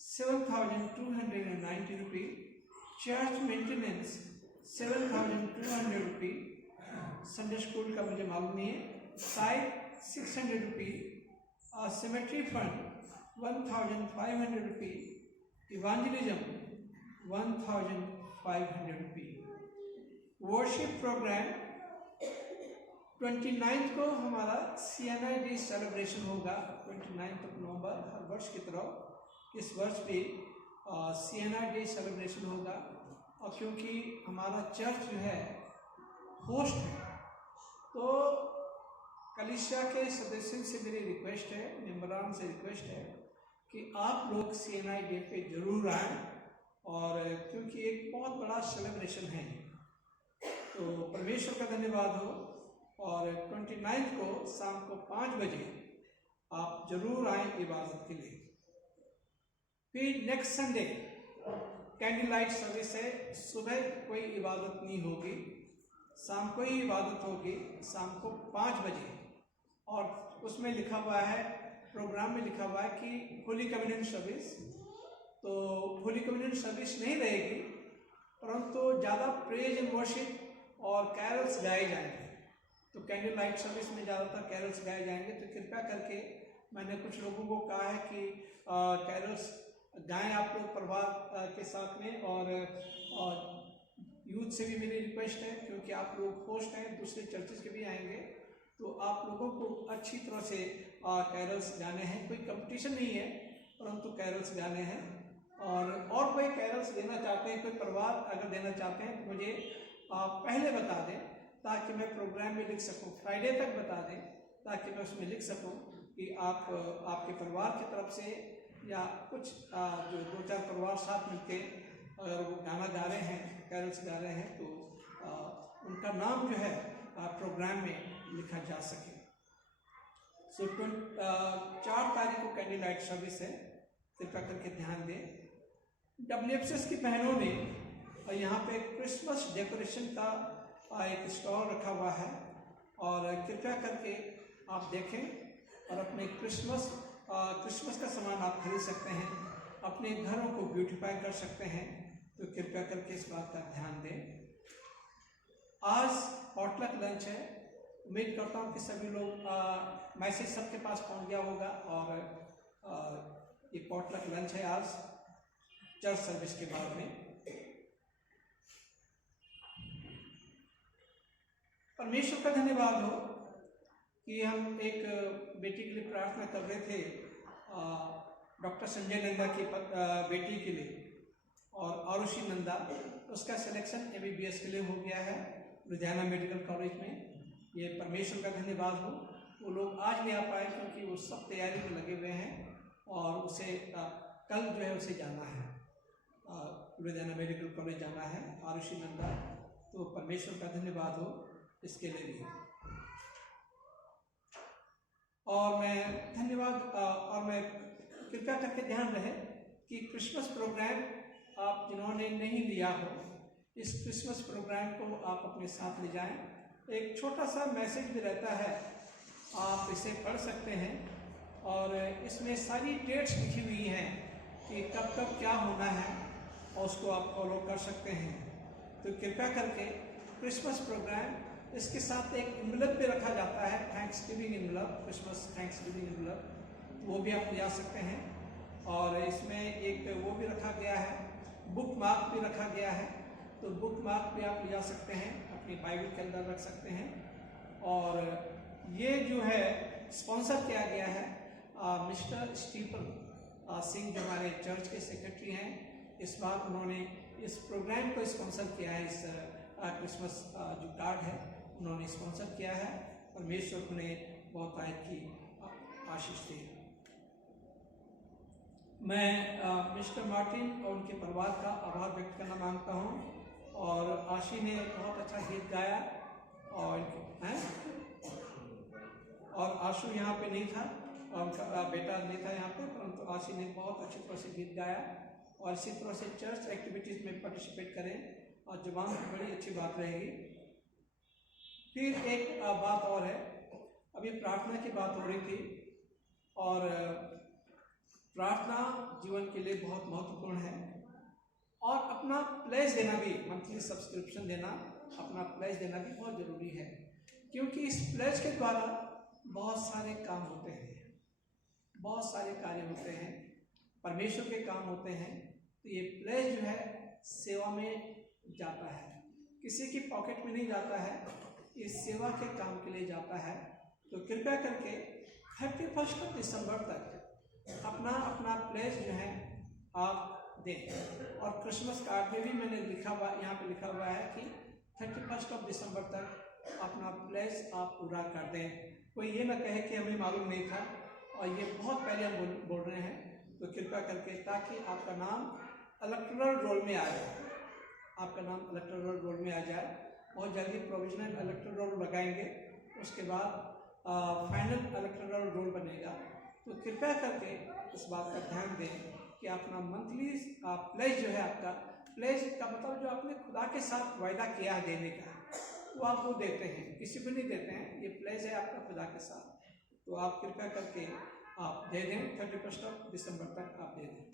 7,290 रुपये, चर्च मेंटेनेंस 7,200 रुपी। संडे स्कूल का मुझे मालूम नहीं है। साइड 600 रुपी। सिमेट्री फंड 1,500 रुपी। इवांजलिज्म 1,500 रुपी। वर्शिप प्रोग्राम 29 को हमारा CNI डे सेलिब्रेशन होगा। 29 नवंबर हर वर्ष की तरह इस वर्ष भी CNI डे सेलिब्रेशन होगा। और क्योंकि हमारा चर्च जो है होस्ट है, तो कलीसिया के सदस्यों से मेरी रिक्वेस्ट है, मेंबरान से रिक्वेस्ट है कि आप लोग CNI डे पे जरूर आएँ। और क्योंकि एक बहुत बड़ा सेलिब्रेशन है, तो परमेश्वर का धन्यवाद हो। और 29 को शाम को 5 बजे आप जरूर आएँ इबादत के लिए। फिर next Sunday candle light service है। सुबह कोई इबादत नहीं होगी, शाम को ही इबादत होगी, शाम को 5 बजे। और उसमें लिखा हुआ है, प्रोग्राम में लिखा हुआ है कि होली कम्युनियन सर्विस। तो होली कम्युनियन सर्विस नहीं रहेगी, परंतु ज़्यादा प्रेज एंड वर्शिप और कैरल्स गाए जाएंगे। तो कैंडल लाइट सर्विस में ज़्यादातर कैरल्स गाए जाएंगे। तो कृपया करके मैंने कुछ लोगों को कहा है कि कैरल्स गाएं आप लोग परिवार के साथ में। और यूथ से भी मेरी रिक्वेस्ट है, क्योंकि आप लोग होस्ट हैं, दूसरे चर्चेस के भी आएंगे, तो आप लोगों को अच्छी तरह से कैरल्स गाने हैं। कोई कंपटीशन नहीं है, परंतु कैरल्स गाने हैं। और कोई कैरल्स देना चाहते हैं, कोई परिवार अगर देना चाहते हैं, तो मुझे पहले बता दें ताकि मैं प्रोग्राम में लिख सकूं। फ्राइडे तक बता दें ताकि मैं उसमें लिख सकूं कि आपके परिवार की तरफ से या कुछ जो 2-4 परिवार साथ मिलके अगर वो गाना गा रहे हैं, कैरल्स गा रहे हैं, तो उनका नाम जो है प्रोग्राम में लिखा जा सके। 4 तारीख को कैंडल लाइट सर्विस है, कृपया करके ध्यान दें। WFCS की बहनों ने यहाँ पे क्रिसमस डेकोरेशन का एक स्टॉल रखा हुआ है, और कृपया करके आप देखें और अपने क्रिसमस का सामान आप खरीद सकते हैं, अपने घरों को ब्यूटीफाई कर सकते हैं। तो कृपया करके इस बात का ध्यान दें। आज पॉटलक लंच है, उम्मीद करता हूँ कि सभी लोग मैसेज सबके पास पहुँच गया होगा। और ये पॉटलक लंच है आज चर्च सर्विस के बाद में। परमेश्वर का धन्यवाद हो कि हम एक बेटी के लिए प्रार्थना कर रहे थे, डॉक्टर संजय नंदा की बेटी के लिए, और आरुषि नंदा, उसका सिलेक्शन MBBS के लिए हो गया है लुधियाना मेडिकल कॉलेज में। ये परमेश्वर का धन्यवाद हो। वो लोग आज नहीं आ पाए क्योंकि वो सब तैयारी में लगे हुए हैं, और उसे कल जो है उसे जाना है, लुधियाना मेडिकल कॉलेज जाना है आरुषि नंदा। तो परमेश्वर का धन्यवाद हो इसके लिए भी। और मैं कृपया करके ध्यान रहे कि क्रिसमस प्रोग्राम आप जिन्होंने नहीं लिया हो, इस क्रिसमस प्रोग्राम को आप अपने साथ ले जाएं। एक छोटा सा मैसेज भी रहता है, आप इसे पढ़ सकते हैं, और इसमें सारी डेट्स लिखी हुई हैं कि कब कब क्या होना है, और उसको आप फॉलो कर सकते हैं। तो कृपया करके क्रिसमस प्रोग्राम, इसके साथ एक एनवलप भी रखा जाता है, Thanksgiving envelope, Christmas Thanksgiving envelope, वो भी आप ले जा सकते हैं। और इसमें एक वो भी रखा गया है, बुक मार्क भी रखा गया है, तो बुक मार्क भी आप ले जा सकते हैं, अपनी बाइबल के अंदर रख सकते हैं। और ये जो है स्पॉन्सर किया गया है मिस्टर स्टीफन सिंह, जो हमारे चर्च के सेक्रेटरी हैं। इस बार उन्होंने इस प्रोग्राम को स्पॉन्सर किया है, इस क्रिसमस जो कार्ड है उन्होंने स्पॉन्सर किया है। परमेश्वर उन्हें बहुत आयत की आशीष दे। मैं मिस्टर मार्टिन और उनके परिवार का आभार व्यक्त करना मांगता हूँ। और आशी ने बहुत अच्छा गीत गाया, और आशु यहाँ पे नहीं था, और उनका बेटा नहीं था यहाँ पे, परंतु आशी ने बहुत अच्छी तरह से गीत गाया। और इसी तरह से चर्च एक्टिविटीज़ में पार्टिसिपेट करें, और जवान की बड़ी अच्छी बात रहेगी। फिर एक बात और है, अभी प्रार्थना की बात हो रही थी, और प्रार्थना जीवन के लिए बहुत महत्वपूर्ण है। और अपना प्लेज देना भी, मंथली सब्सक्रिप्शन देना, अपना प्लेज देना भी बहुत ज़रूरी है, क्योंकि इस प्लेज के द्वारा बहुत सारे काम होते हैं, बहुत सारे कार्य होते हैं, परमेश्वर के काम होते हैं। तो ये प्लेज जो है सेवा में जाता है, किसी की पॉकेट में नहीं जाता है, ये सेवा के काम के लिए जाता है। तो कृपया करके 31 दिसंबर तक अपना अपना प्लेज जो है आप दें। और क्रिसमस कार्ड में भी मैंने लिखा हुआ, यहाँ पे लिखा हुआ है कि 31 दिसंबर तक अपना प्लेज आप पूरा कर दें। कोई ये ना कहे कि हमें मालूम नहीं था, और ये बहुत पहले हम बोल रहे हैं। तो कृपया करके, ताकि आपका नाम इलेक्टोरल रोल में आ जाए, आपका नाम इलेक्टोरल रोल में आ जाए। बहुत जल्दी प्रोविजनल इलेक्टोरल रोल लगाएंगे, उसके बाद फाइनल इलेक्टोरल रोल बनेगा। तो कृपया करके इस बात का ध्यान दें कि अपना मंथली प्लेज जो है, आपका प्लेज का मतलब जो आपने खुदा के साथ वायदा किया है देने का, वो आप वो देते हैं, किसी को नहीं देते हैं। ये प्लेज है आपका खुदा के साथ, तो आप कृपया करके आप दे दें। 31 दिसंबर तक आप दे दें।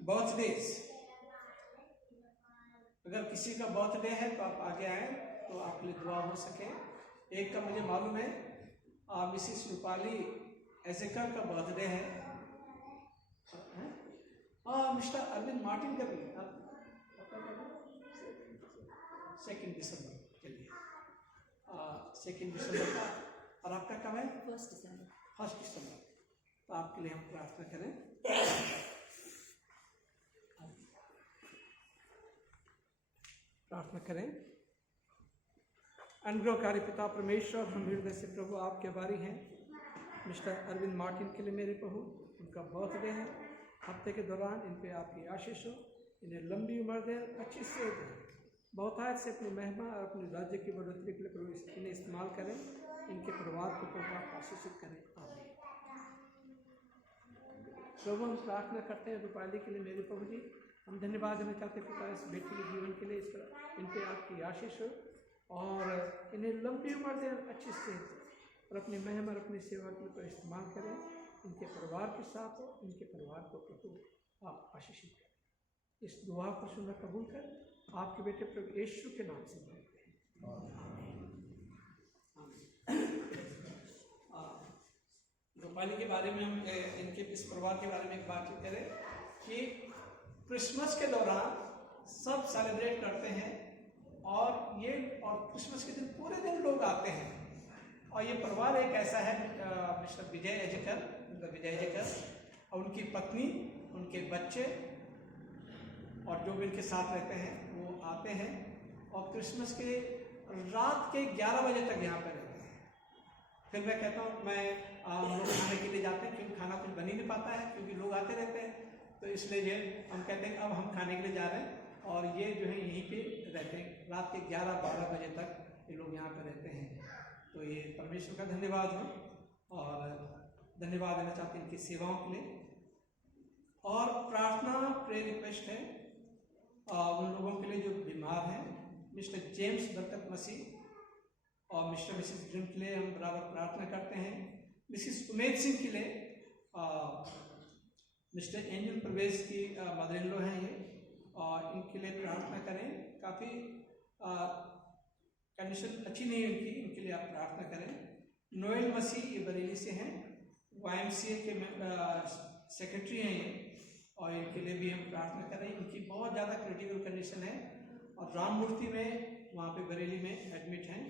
बर्थडेज, अगर किसी का बर्थडे है तो आप आगे आए, तो आपके लिए दुआ हो सके। एक का मुझे मालूम है, मिसिस रूपाली एजेकर का बर्थडे है, मिस्टर अरविंद मार्टिन का भी 2 दिसंबर के लिए, 2 दिसंबर का। और आपका कब है? 1 दिसंबर। 1 दिसंबर। तो आपके लिए हम प्रार्थना करें। प्रार्थना करें। अनुग्रहकारी पिता परमेश्वर, हम हृदय से प्रभु आपके आभारी हैं मिस्टर अरविंद मार्टिन के लिए। मेरे प्रभु, उनका बर्थडे है, हफ्ते के दौरान इन पे आपकी आशीष हो, इन्हें लंबी उम्र दे, अच्छी सेहत दे, बहुतायत से अपनी महिमा और अपने राज्य की बढ़ोतरी के लिए प्रभु इन्हें इस्तेमाल करें, इनके परिवार को प्रभु आप आशीषित करें। आमीन। प्रभु, हम प्रार्थना करते हैं रूपाली के लिए। मेरे प्रभु जी, हम धन्यवाद देना चाहते हैं पिता इस बेटी के जीवन के लिए, इस पर इन पे आपकी आशीष हो और इन्हें लंबी उम्र दे, अच्छी सेहत और अपनी महिमा और अपनी सेवा के लिए इस्तेमाल करें, इनके परिवार के साथ हो, इनके परिवार को प्रभु आप आशीषित करें। इस दुआ को सुनना कबूल कर, आपके बेटे प्रभु यीशु के नाम से मांगते हैं। रूपाली के बारे में हम इनके इस परिवार के बारे में एक बातचीत करें कि क्रिसमस के दौरान सब सेलिब्रेट करते हैं, और क्रिसमस के दिन पूरे दिन लोग आते हैं। और ये परिवार एक ऐसा है, मिस्टर विजय एजेकर और उनकी पत्नी, उनके बच्चे और जो भी इनके साथ रहते हैं, वो आते हैं और क्रिसमस के रात के 11 बजे तक यहाँ पर रहते हैं। फिर मैं कहता हूँ हम लोग खाने के लिए जाते हैं, क्योंकि खाना कुछ बन ही नहीं पाता है, क्योंकि लोग आते रहते हैं। तो इसलिए हम कहते हैं अब हम खाने के लिए जा रहे हैं, और ये जो है यहीं पे रहते हैं रात के 11-12 बजे तक ये लोग यहाँ पर रहते हैं। तो ये परमेश्वर का धन्यवाद हो, और धन्यवाद देना चाहते हैं इनकी सेवाओं के लिए। और प्रार्थना प्रेयर रिक्वेस्ट है उन लोगों के लिए जो बीमार हैं, मिस्टर जेम्स बरकत मसीह और मिस्टर मिसिस जिन के लिए हम बराबर प्रार्थना करते हैं। मिसिस उमेद सिंह के लिए, मिस्टर एंजल प्रवेश की मदर इन लॉ हैं ये, और इनके लिए प्रार्थना करें। काफ़ी कंडीशन अच्छी नहीं है इनके लिए आप प्रार्थना करें। नोएल मसीह ये बरेली से हैं, YMCA के सेक्रेटरी हैं ये, और इनके लिए भी हम प्रार्थना करें। इनकी बहुत ज़्यादा क्रिटिकल कंडीशन है, और राममूर्ति में वहाँ पे बरेली में एडमिट हैं,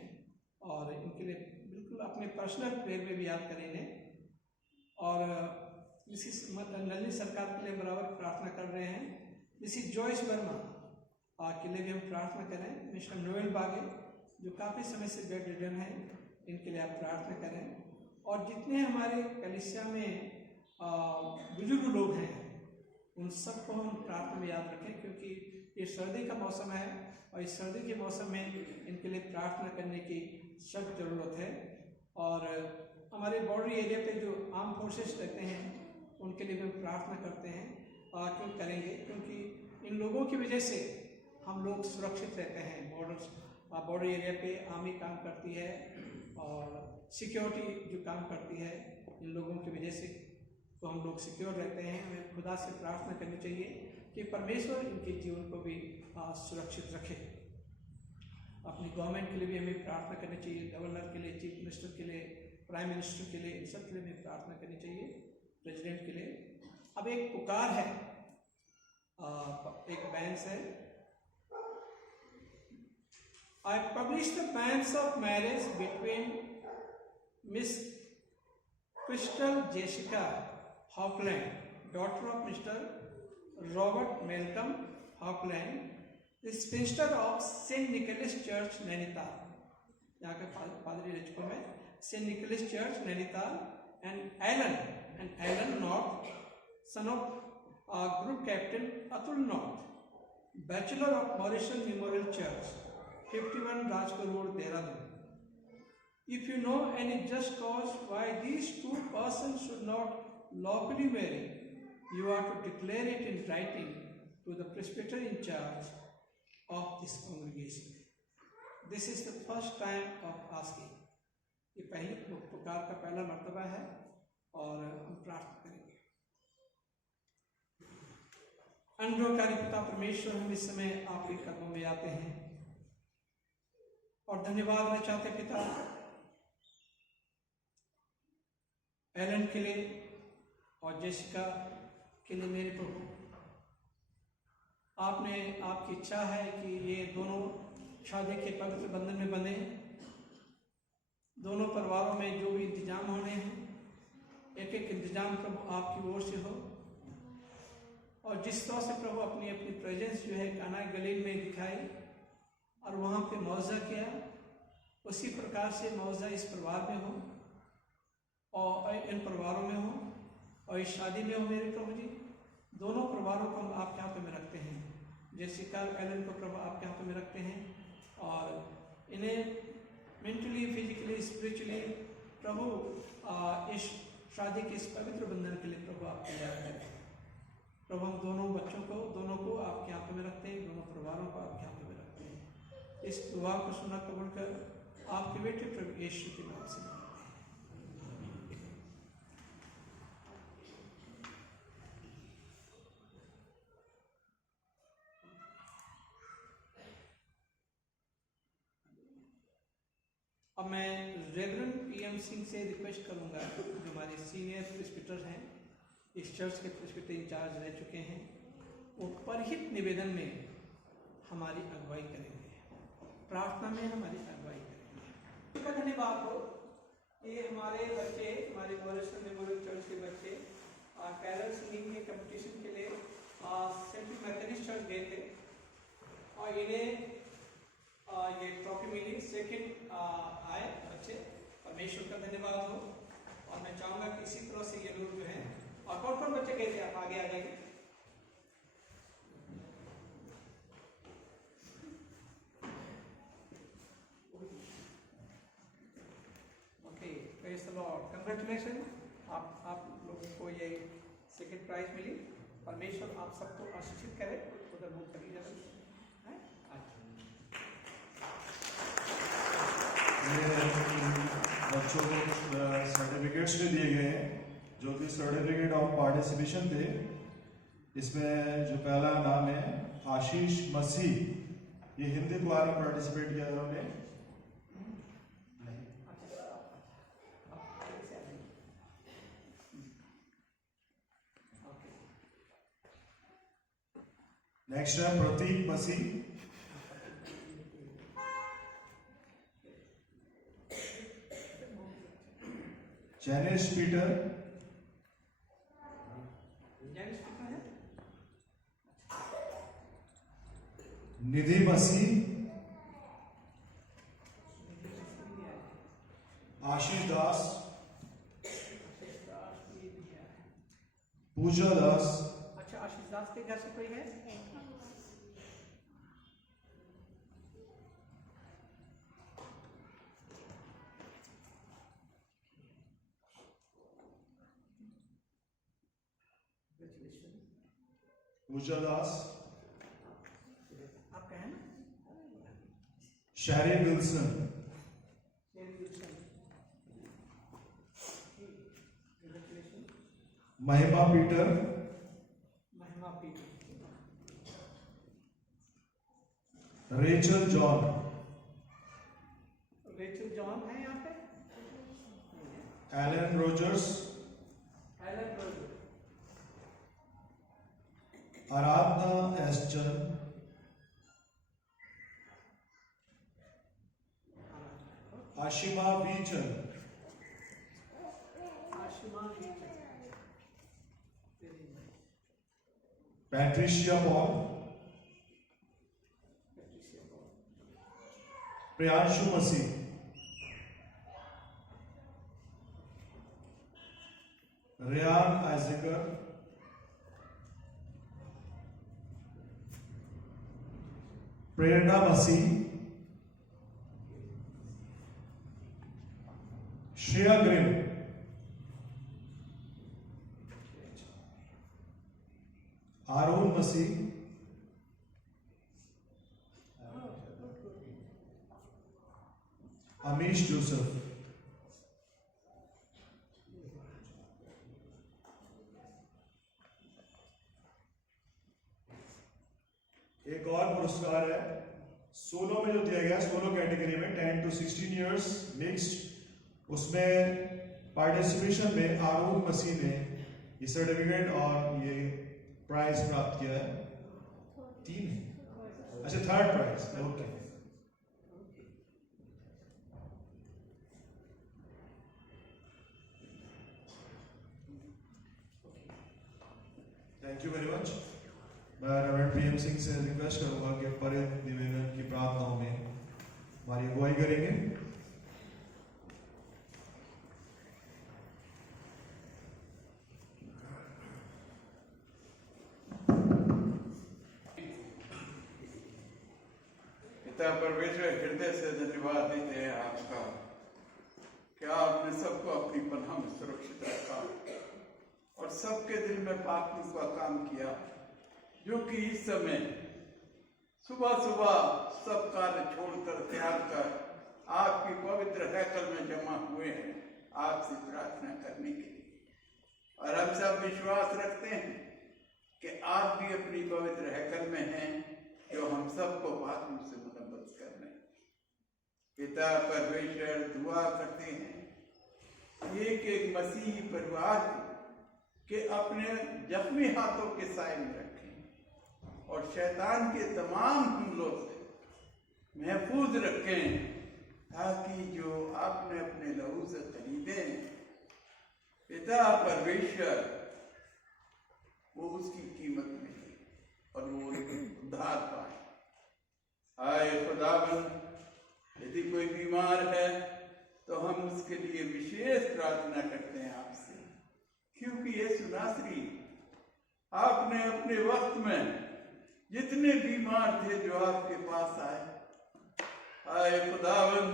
और इनके लिए बिल्कुल अपने पर्सनल प्रेयर में भी याद करें इन्हें। और मिसिस नलिनी सरकार के लिए बराबर प्रार्थना कर रहे हैं। मिसिस जॉयस वर्मा के लिए भी हम प्रार्थना करें। मिस्टर नोएल बागे जो काफ़ी समय से बेड रिडन है, इनके लिए आप प्रार्थना करें। और जितने हमारे कलीसिया में बुजुर्ग लोग हैं, उन सबको हम प्रार्थना में याद रखें, क्योंकि ये सर्दी का मौसम है, और इस सर्दी के मौसम में इनके लिए प्रार्थना करने की सख्त ज़रूरत है। और हमारे बॉर्डर एरिया पे जो आर्म फोर्सेस रहते हैं, उनके लिए भी प्रार्थना करते हैं, क्यों करेंगे, क्योंकि इन लोगों की वजह से हम लोग सुरक्षित रहते हैं। बॉर्डर एरिया पे आर्मी काम करती है, और सिक्योरिटी जो काम करती है, इन लोगों की वजह से तो हम लोग सिक्योर रहते हैं। हमें खुदा से प्रार्थना करनी चाहिए कि परमेश्वर इनके जीवन को भी सुरक्षित रखे। अपनी गवर्नमेंट के लिए भी हमें प्रार्थना करनी चाहिए, गवर्नर के लिए, चीफ मिनिस्टर के लिए, प्राइम मिनिस्टर के लिए, इन सब के लिए हमें प्रार्थना करनी चाहिए, प्रेसिडेंट के लिए। अब एक पुकार है, एक बैंस है, I published the banns of marriage between Miss Crystal Jessica Hawkland, daughter of Mr. Robert Malcolm Hawkland, the spinster of St. Nicholas Church, Nainital. यहाँ के पादरी रचकों में St. Nicholas Church, Nainital, and Alan North, son of Group Captain Atul North, Bachelor of Mauritian Memorial Church, 51 Rajpur Road, Dehradun. If you know any just cause why these two persons should not lawfully marry, you are to declare it in writing to the presbyter in charge of this congregation. This is the first time of asking. ये पहली पुकार का पहला मर्तबा है और हम प्रार्थना करेंगे। अनुग्रहकारी पिता परमेश्वर, हम इस समय आपके कदमों में आते हैं और धन्यवाद देना चाहते पिता एलन के लिए और जेसिका के लिए। मेरे प्रभु, आपने, आपकी इच्छा है कि ये दोनों शादी के पवित्र बंधन में बंधे। दोनों परिवारों में जो भी इंतजाम होने हैं, एक एक इंतजाम प्रभु आपकी ओर से हो, और जिस तरह से प्रभु अपनी अपनी प्रेजेंस जो है काना गलील में दिखाई और वहाँ पे मौजा किया, उसी प्रकार से मौजा इस परिवार में हो और इन परिवारों में हो और इस शादी में हो। मेरे प्रभु जी, दोनों परिवारों को हम आपके हाथों में रखते हैं। जेसिका एलन को प्रभु आपके हाथों में रखते हैं और इन्हें मेंटली, फिजिकली, स्पिरिचुअली प्रभु इस शादी के इस पवित्र बंधन के लिए प्रभु आप तैयार करें। प्रभु हम दोनों बच्चों को, दोनों को आपके हाथों में रखते हैं, दोनों परिवारों को आपके हाथों में रखते हैं। इस दुआ को सुना कबूल कर आपके बेटे प्रभु यीशु के नाम से मांगते हैं। अब मैं रेवरेंड पीएम सिंह से रिक्वेस्ट करूंगा, जो हमारे सीनियर प्रेस्बिटर हैं, इस चर्च के प्रेस्बिटर इंचार्ज रह चुके हैं, वो परहित निवेदन में हमारी अगुवाई करेंगे, प्रार्थना में हमारी अगुवाई करेंगे। इसका धन्यवाद हो। ये हमारे बच्चे, हमारे मॉरिशन मेमोरियल चर्च के बच्चे कैरल सिंगिंग के कंपटीशन के लिए सेंट मैथोडिस्ट चर्च गए थे और इन्हें ये ट्रॉफी मिली। सेकंड आए बच्चे, परमेश्वर का धन्यवाद हो। और मैं चाहूँगा कि इसी तरह से ये लोग जो हैं, और कौन कौन बच्चे गए थे, आप आगे आ जाइए। Okay, praise the Lord, congratulation. आप लोगों को ये सेकंड प्राइज मिली। परमेश्वर आप सबको आशीषित करे। उधर मुख करी जाए। बच्चों को सर्टिफिकेट्स भी दिए गए हैं, जो कि सर्टिफिकेट ऑफ पार्टिसिपेशन थे। इसमें जो पहला नाम है आशीष मसीह, ये हिंदी द्वारा पार्टिसिपेट किया उन्होंने। नेक्स्ट है प्रतीक मसीह, जैनिस पीटर, निधि मसीह, आशीष दास, पूजा दास। अच्छा, आशीष दास के घर से कोई है? पूजा दास, आपका है ना? Sherry Wilson, Mahima Peter, Mahima Peter, Rachel John, Rachel John है यहाँ पे। Alan Rogers, Alan Roger, Aradhana S Chand, Ashima V Chand, Ashima नीचे, पैट्रिशिया पॉल, प्रियांशु मसीह, रियान आइजकर, Prerna Masih, Shreya Grimm, Aaron Masih, Amish Joseph, एक और पुरस्कार है सोलो में जो दिया गया, सोलो कैटेगरी में 10 to 16 इयर्स मिक्स्ड, उसमें पार्टिसिपेशन में आरोन मसीह ने ये सर्टिफिकेट और ये प्राइज प्राप्त किया है। 3 है, अच्छा 3rd prize, okay. Thank you very much. मैं रेवरेंड प्रेम सिंह से रिक्वेस्ट करूंगा कि परित निवेदन की प्रार्थनाओं में हमारी अगुवाई करेंगे। पिता परमेश्वर, हृदय से धन्यवाद देते हैं आपका, क्या आपने सबको अपनी पनाह में सुरक्षित रखा और सबके दिल में पाप का काम किया, जो कि इस समय सुबह सुबह सब कार्य छोड़कर त्याग कर आपकी पवित्र हैकल में जमा हुए हैं आपसे प्रार्थना करने के लिए। और हम सब विश्वास रखते हैं कि आप भी अपनी पवित्र हैकल में हैं, जो हम सबको बात से मुनव्वत करना है। पिता परमेश्वर, दुआ करते हैं एक एक मसीही परिवार के अपने जख्मी हाथों के साए में रखें और शैतान के तमाम हमलों से महफूज रखें, ताकि जो आपने अपने लहू से खरीदे पिता परमेश्वर, वो उसकी कीमत में और वो उद्धार पाए। आए खुदावन, यदि कोई बीमार है तो हम उसके लिए विशेष प्रार्थना करते हैं आपसे, क्योंकि यीशु नासरी आपने अपने वक्त में जितने बीमार थे जो आपके पास आए खुदावन,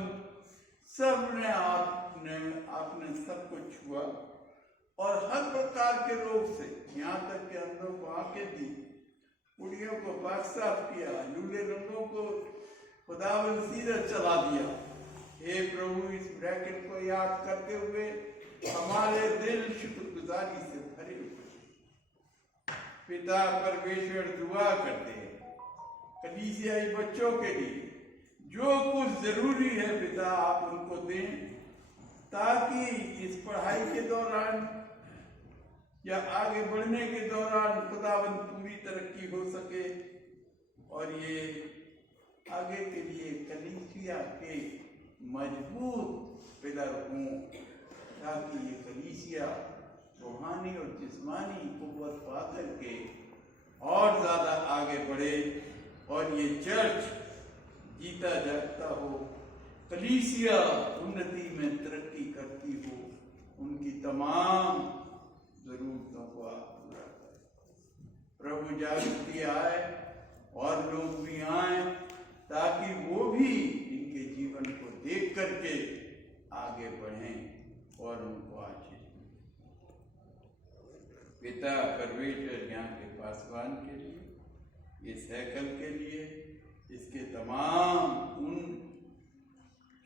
आपने सबको छुआ और हर प्रकार के रोग से, यहाँ तक के अंधों को आंखें दी, कुड़ियों को पाक साफ किया, लूले रंगों को खुदावन सीधा चला दिया। हे प्रभु, इस ब्रैकेट को याद करते हुए हमारे दिल शुक्रगुजारी से भरे हुए। पिता परमेश्वर, दुआ करते हैं कलीसियाई बच्चों के लिए जो कुछ जरूरी है पिता आप उनको दें, ताकि इस पढ़ाई के दौरान या आगे बढ़ने के दौरान खुदावन पूरी तरक्की हो सके और ये आगे के लिए कलीसिया के मजबूत पिलर हों, ताकि ये कलीसिया रूहानी और जिस्मानी कुव्वत पा करके और ज़्यादा आगे बढ़े और ये चर्च जीता जागता हो, कलीसिया उन्नति में तरक्की करती हो, उनकी तमाम जरूरतों को आप पूरा करें। प्रभु, जागृति आए और लोग भी आए, ताकि वो भी इनके जीवन को देख करके आगे बढ़ें और उनको आशीष दें। पिता परमेश्वर, यहाँ के पासवान के लिए, इस हैकल के लिए, इसके तमाम उन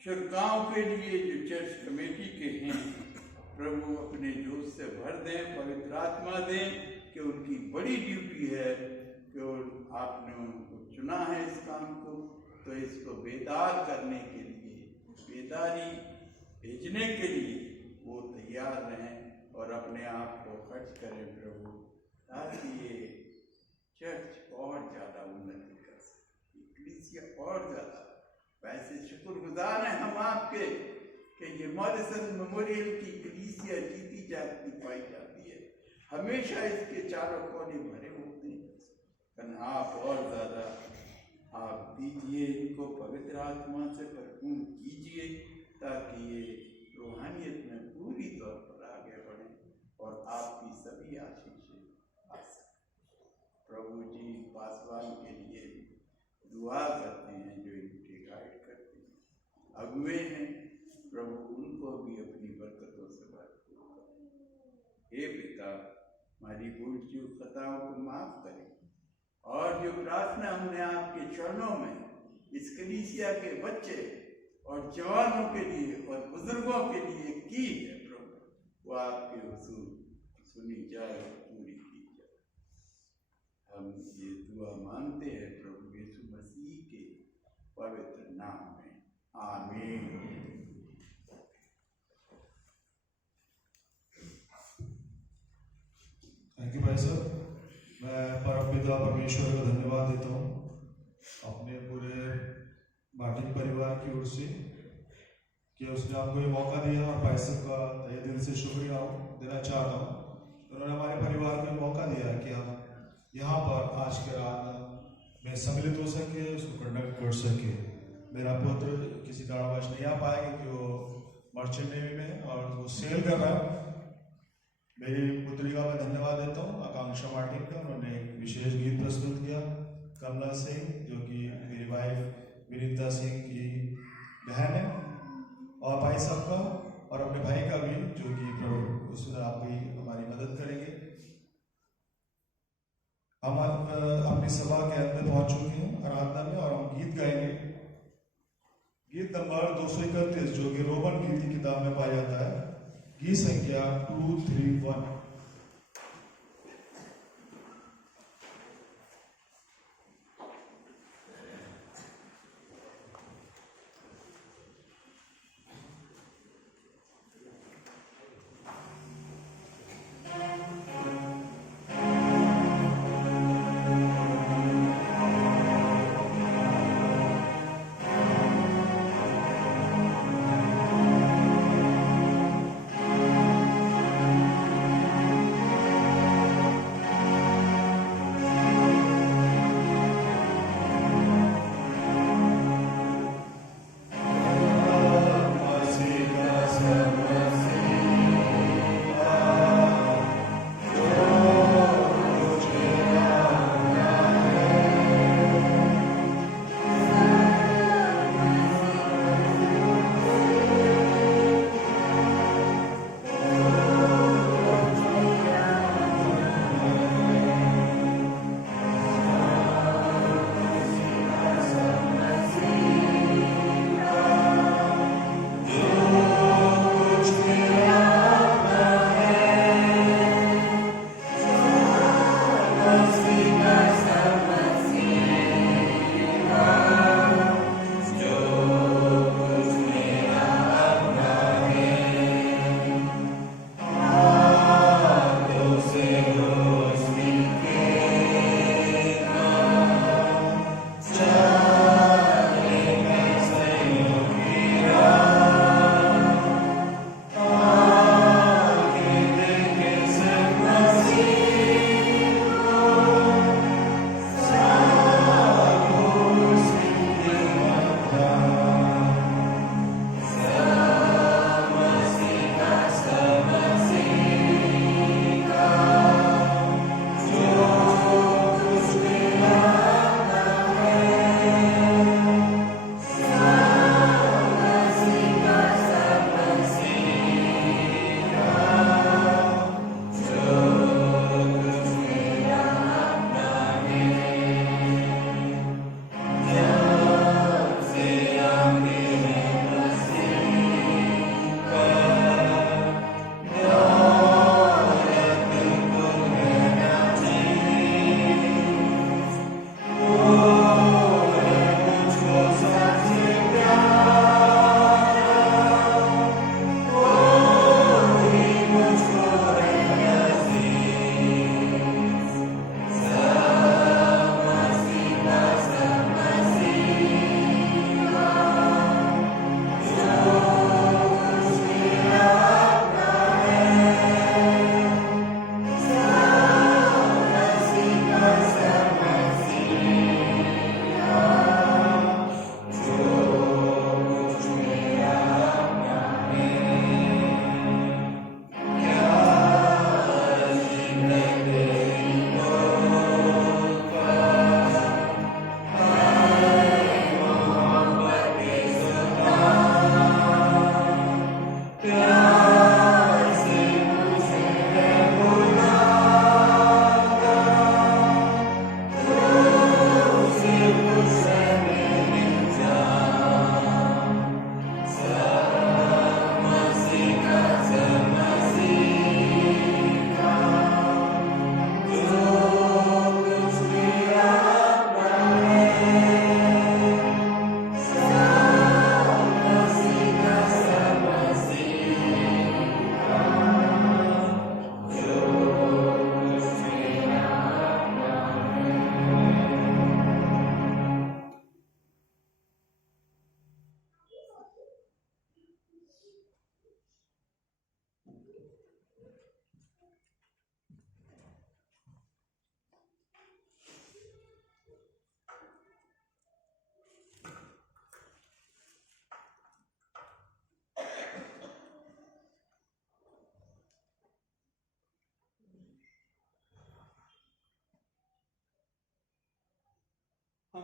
शुरकाओं के लिए जो चर्च कमेटी के हैं, प्रभु अपने जोश से भर दें, पवित्र आत्मा दें, कि उनकी बड़ी ड्यूटी है कि आपने उनको चुना है इस काम को, तो इसको बेदार करने के लिए, बेदारी भेजने के लिए वो तैयार रहें और अपने आप को खर्च करें प्रभु, ताकि ये चर्च और ज़्यादा उन्नति कर सके, इक्लीसिया और ज़्यादा। वैसे शुक्रगुजार हैं हम आपके कि ये मॉरिसन मेमोरियल की इक्लीसिया जीती जाती पाई जाती है, हमेशा इसके चारों कोने भरे होते हैं। लेकिन आप और ज़्यादा आप दीजिए, इनको पवित्र आत्मा से भरपूर कीजिए, ताकि ये रूहानियत में पूरी तौर पर आगे बढ़े और आपकी सभी आशीषें आ सकें। प्रभु जी पासवान के लिए दुआ करते हैं जो इनके गाइड करते हैं, अगुए हैं, प्रभु उनको भी अपनी बरकतों से भरपूर करें। हे पिता, हमारी भूल चूक खताओं को माफ करें, और जो प्रार्थना हमने आपके चरणों में इस कलीसिया के बच्चे और जवानों के लिए और बुजुर्गों के लिए की है प्रभु, वो आपके हुजूर सुनी जाए, पूरी की जाए। हम ये दुआ मांगते हैं प्रभु यीशु मसीह के पवित्र नाम में, आमीन। थैंक यू भाई साहब। मैं परमपिता परमेश्वर को धन्यवाद देता हूँ अपने पूरे बाटिक परिवार की ओर से कि उसने हमको ये मौका दिया, और भाई साहब का तहे दिल से शुक्रिया देना चाहता हूँ। उन्होंने हमारे परिवार को मौका दिया कि हम यहाँ पर आज के रात में सम्मिलित हो सके, उसको कंडक्ट कर सके। मेरा पुत्र किसी कारणवश नहीं आ पाया क्योंकि वो मर्चेंट नेवी में और वो सेल कर रहा है। मेरी पुत्री का मैं धन्यवाद देता हूँ, आकांक्षा मार्टिन का। उन्होंने एक विशेष गीत प्रस्तुत किया, कमला सिंह जो कि मेरी वाइफ विनीता सिंह की बहन है, और भाई साहब का और अपने भाई का भी, जो कि प्रभु उसमें आप भी हमारी मदद करेंगे। हम अपनी सभा के अंत में पहुंच चुके हैं आराधना में, और हम गीत गाएंगे। गीत नंबर 231 जो कि रोमन गीत की किताब में पाया जाता है, गीत संख्या 231। Thank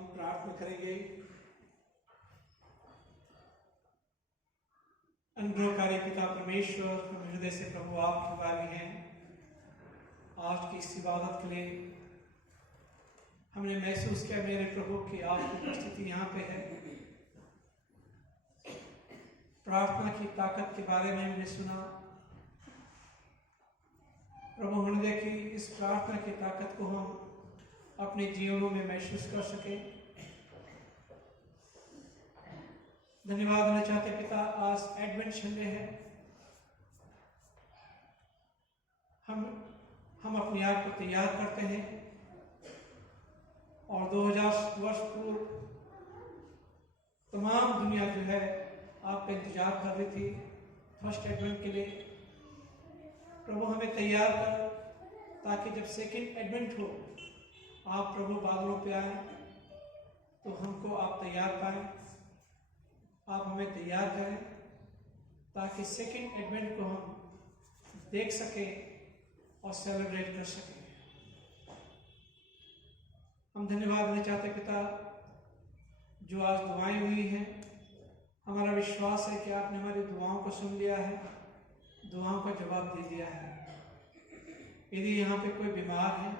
प्रार्थना करेंगे। अनुग्रहकारी पिता परमेश्वर, हम हृदय से प्रभु आपके भागी हैं। आज की इस इबादत के लिए हमने महसूस किया मेरे प्रभु की आपकी उपस्थिति यहाँ पे है। प्रार्थना की ताकत के बारे में हमने सुना। प्रभु हृदय की इस प्रार्थना की ताकत को हम अपने जीवनों में महसूस कर सके। धन्यवाद देना चाहते पिता, आज एडवेंट संडे है। हम अपने आप को तैयार करते हैं और 2000 वर्ष पूर्व तमाम दुनिया जो है आपका इंतजार कर रही थी फर्स्ट एडवेंट के लिए। प्रभु हमें तैयार कर, ताकि जब सेकंड एडवेंट हो, आप प्रभु बादलों पे आए तो हमको आप तैयार पाएं। आप हमें तैयार करें ताकि सेकंड एडवेंट को हम देख सकें और सेलिब्रेट कर सकें। हम धन्यवाद देना चाहते पिता, जो आज दुआएं हुई हैं। हमारा विश्वास है कि आपने हमारी दुआओं को सुन लिया है, दुआओं का जवाब दे दिया है। यदि यहाँ पे कोई बीमार है,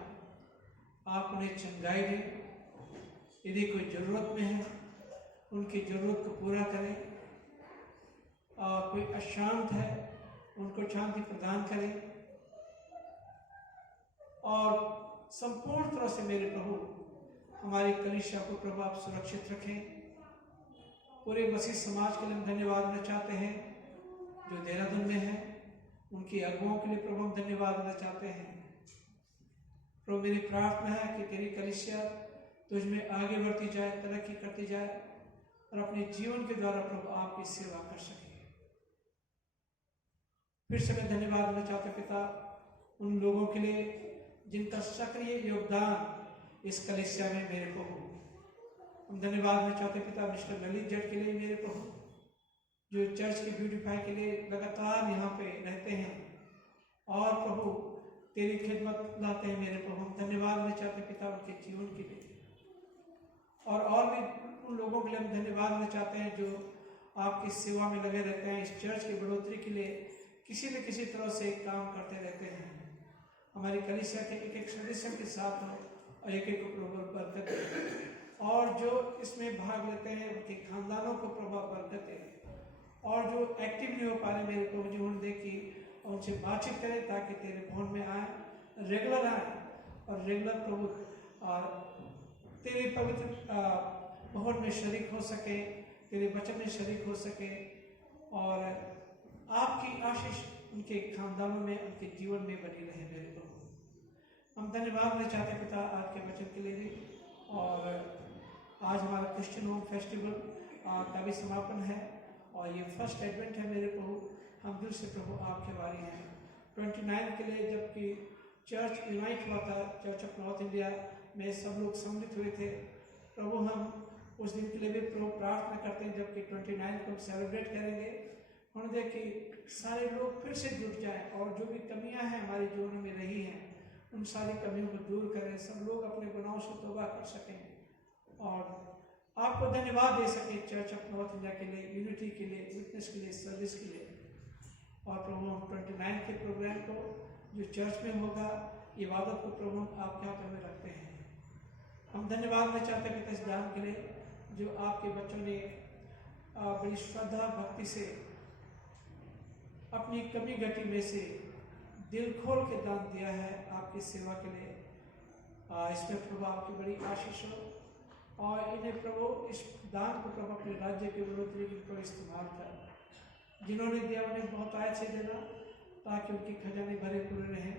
आप उन्हें चंगाई दें। यदि कोई ज़रूरत में है, उनकी ज़रूरत को पूरा करें। और कोई अशांत है, उनको शांति प्रदान करें। और संपूर्ण तरह से मेरे प्रभु हमारी कलीसिया को प्रभु आप सुरक्षित रखें। पूरे मसीह समाज के लिए हम धन्यवाद देना चाहते हैं जो देहरादून में है। उनकी अगुवाओं के लिए प्रभु हम धन्यवाद देना चाहते हैं। प्रभु मेरी प्रार्थना है कि तेरी कलीसिया तुझ में आगे बढ़ती जाए, तरक्की करती जाए और अपने जीवन के द्वारा प्रभु आपकी सेवा कर सके। फिर से मैं धन्यवाद देना चाहते पिता उन लोगों के लिए जिनका सक्रिय योगदान इस कलीसिया में मेरे प्रभु। हम धन्यवाद देना चाहते पिता मिस्टर ललित जट के लिए मेरे प्रभु, जो चर्च के ब्यूटीफाई के लिए लगातार यहाँ पे रहते हैं और प्रभु तेरी खिदमत लाते हैं मेरे प्रभु। हम धन्यवाद देना चाहते पिता उनके जीवन के लिए। और भी उन लोगों के लिए हम धन्यवाद देना चाहते हैं जो आपकी सेवा में लगे रहते हैं। इस चर्च की बढ़ोतरी के लिए किसी न किसी तरह से काम करते रहते हैं। हमारी कलीसिया के एक एक सदस्य के साथ हो और एक एक को बरकत दे। और जो इसमें भाग लेते हैं उनके खानदानों को प्रभाव बरकत दे। और जो एक्टिव नहीं हो पा रहे मेरे को जीवन दे की उनसे बातचीत करें ताकि तेरे भवन में आए, रेगुलर आए और रेगुलर प्रभु और तेरे पवित्र भवन में शरीक हो सके, तेरे वचन में शरीक हो सके और आपकी आशीष उनके खानदानों में, उनके जीवन में बनी रहे मेरे प्रभु। हम धन्यवाद देना चाहते पिता आज के वचन के लिए भी। और आज हमारा क्रिश्चियन होम फेस्टिवल का भी समापन है और ये फर्स्ट एडवेंट है मेरे प्रभु। हम दिल से प्रभु आपके वाली हैं। 29 के लिए जबकि चर्च यूनाइट हुआ था, चर्च ऑफ नॉर्थ इंडिया में सब लोग सम्मिलित हुए थे प्रभु। हम उस दिन के लिए भी प्रभु प्रार्थना करते हैं जबकि 29 को हम सेलिब्रेट करेंगे। हृदय की सारे लोग फिर से जुट जाएं और जो भी कमियां हैं हमारे जीवन में रही हैं उन सारी कमियों को दूर करें। सब लोग अपने गुनाहों से तौबा कर सकें और आपको धन्यवाद दे सके चर्च ऑफ नॉर्थ इंडिया के लिए, यूनिटी के लिए, विटनेस के लिए, सर्विस के लिए। और प्रभु हम 29 के प्रोग्राम को जो चर्च में होगा, इबादत को प्रभु आपके हाथ में रखते हैं। हम धन्यवाद देना चाहते हैं इस दान के लिए जो आपके बच्चों ने बड़ी श्रद्धा भक्ति से अपनी कमी घटी में से दिल खोल के दान दिया है आपकी सेवा के लिए। इसमें प्रभु आपकी बड़ी आशीष हो और इन्हें प्रभु इस दान को प्रभु अपने राज्य के बढ़ोतरी के लिए इस्तेमाल कर। जिन्होंने दिया उन्हें बहुत आय से देना ताकि उनके खजाने भरे पूरे रहें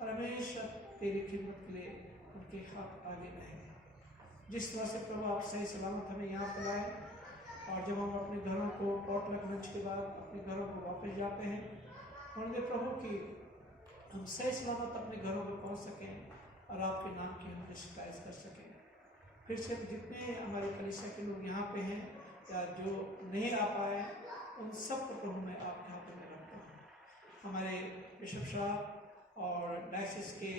और हमेशा तेरी खिदमत के लिए उनके हाथ आगे रहें। जिस तरह से प्रभु आप सही सलामत हमें यहाँ पर लाए और जब हम अपने घरों को पॉटलक लंच के बाद अपने घरों को वापस जाते हैं, उन्होंने प्रभु की हम सही सलामत अपने घरों को पहुँच सकें और आपके नाम की हम शिकायत कर सकें। फिर से जितने हमारे कलीसिया के लोग यहाँ पे हैं या जो नहीं आ पाए उन सब को प्रभु मैं आपके हाथों में रखता हूँ। हमारे बिशप साहब और डायसिस के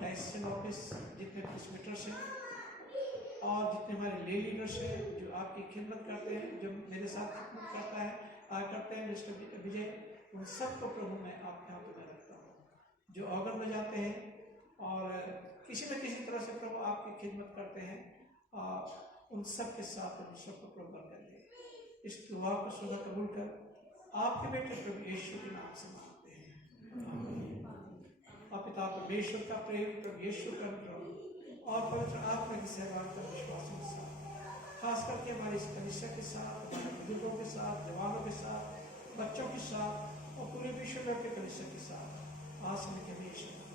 डायसिस ऑफिस जितने प्रेस्बिटर्स हैं और जितने हमारे ले लीडर्स हैं जो आपकी खिदमत करते हैं, जो मेरे साथ खिदमत करते हैं मिस्टर विजय, उन सबको प्रभु मैं आपके हाथों में रखता हूँ। जो ऑर्गन बजाते हैं और किसी न किसी तरह से प्रभु आपकी खिदमत करते हैं, उन सब के साथ उन सबको प्रभु कर दे। इस दुआ को सदा कबूल कर आपके बेटे प्रभु यीशु के नाम से मांगते हैं। और पिता परमेश्वर का प्रेम, प्रभु यीशु का अनुग्रह और पवित्र आत्मा की सहभागिता विश्वास के साथ, खास करके हमारी इस कलीसिया के साथ, हमारे बुजुर्गों के साथ, जवानों के साथ, बच्चों के साथ और पूरे विश्व में अपने कलीसिया के साथ आज से हमेशा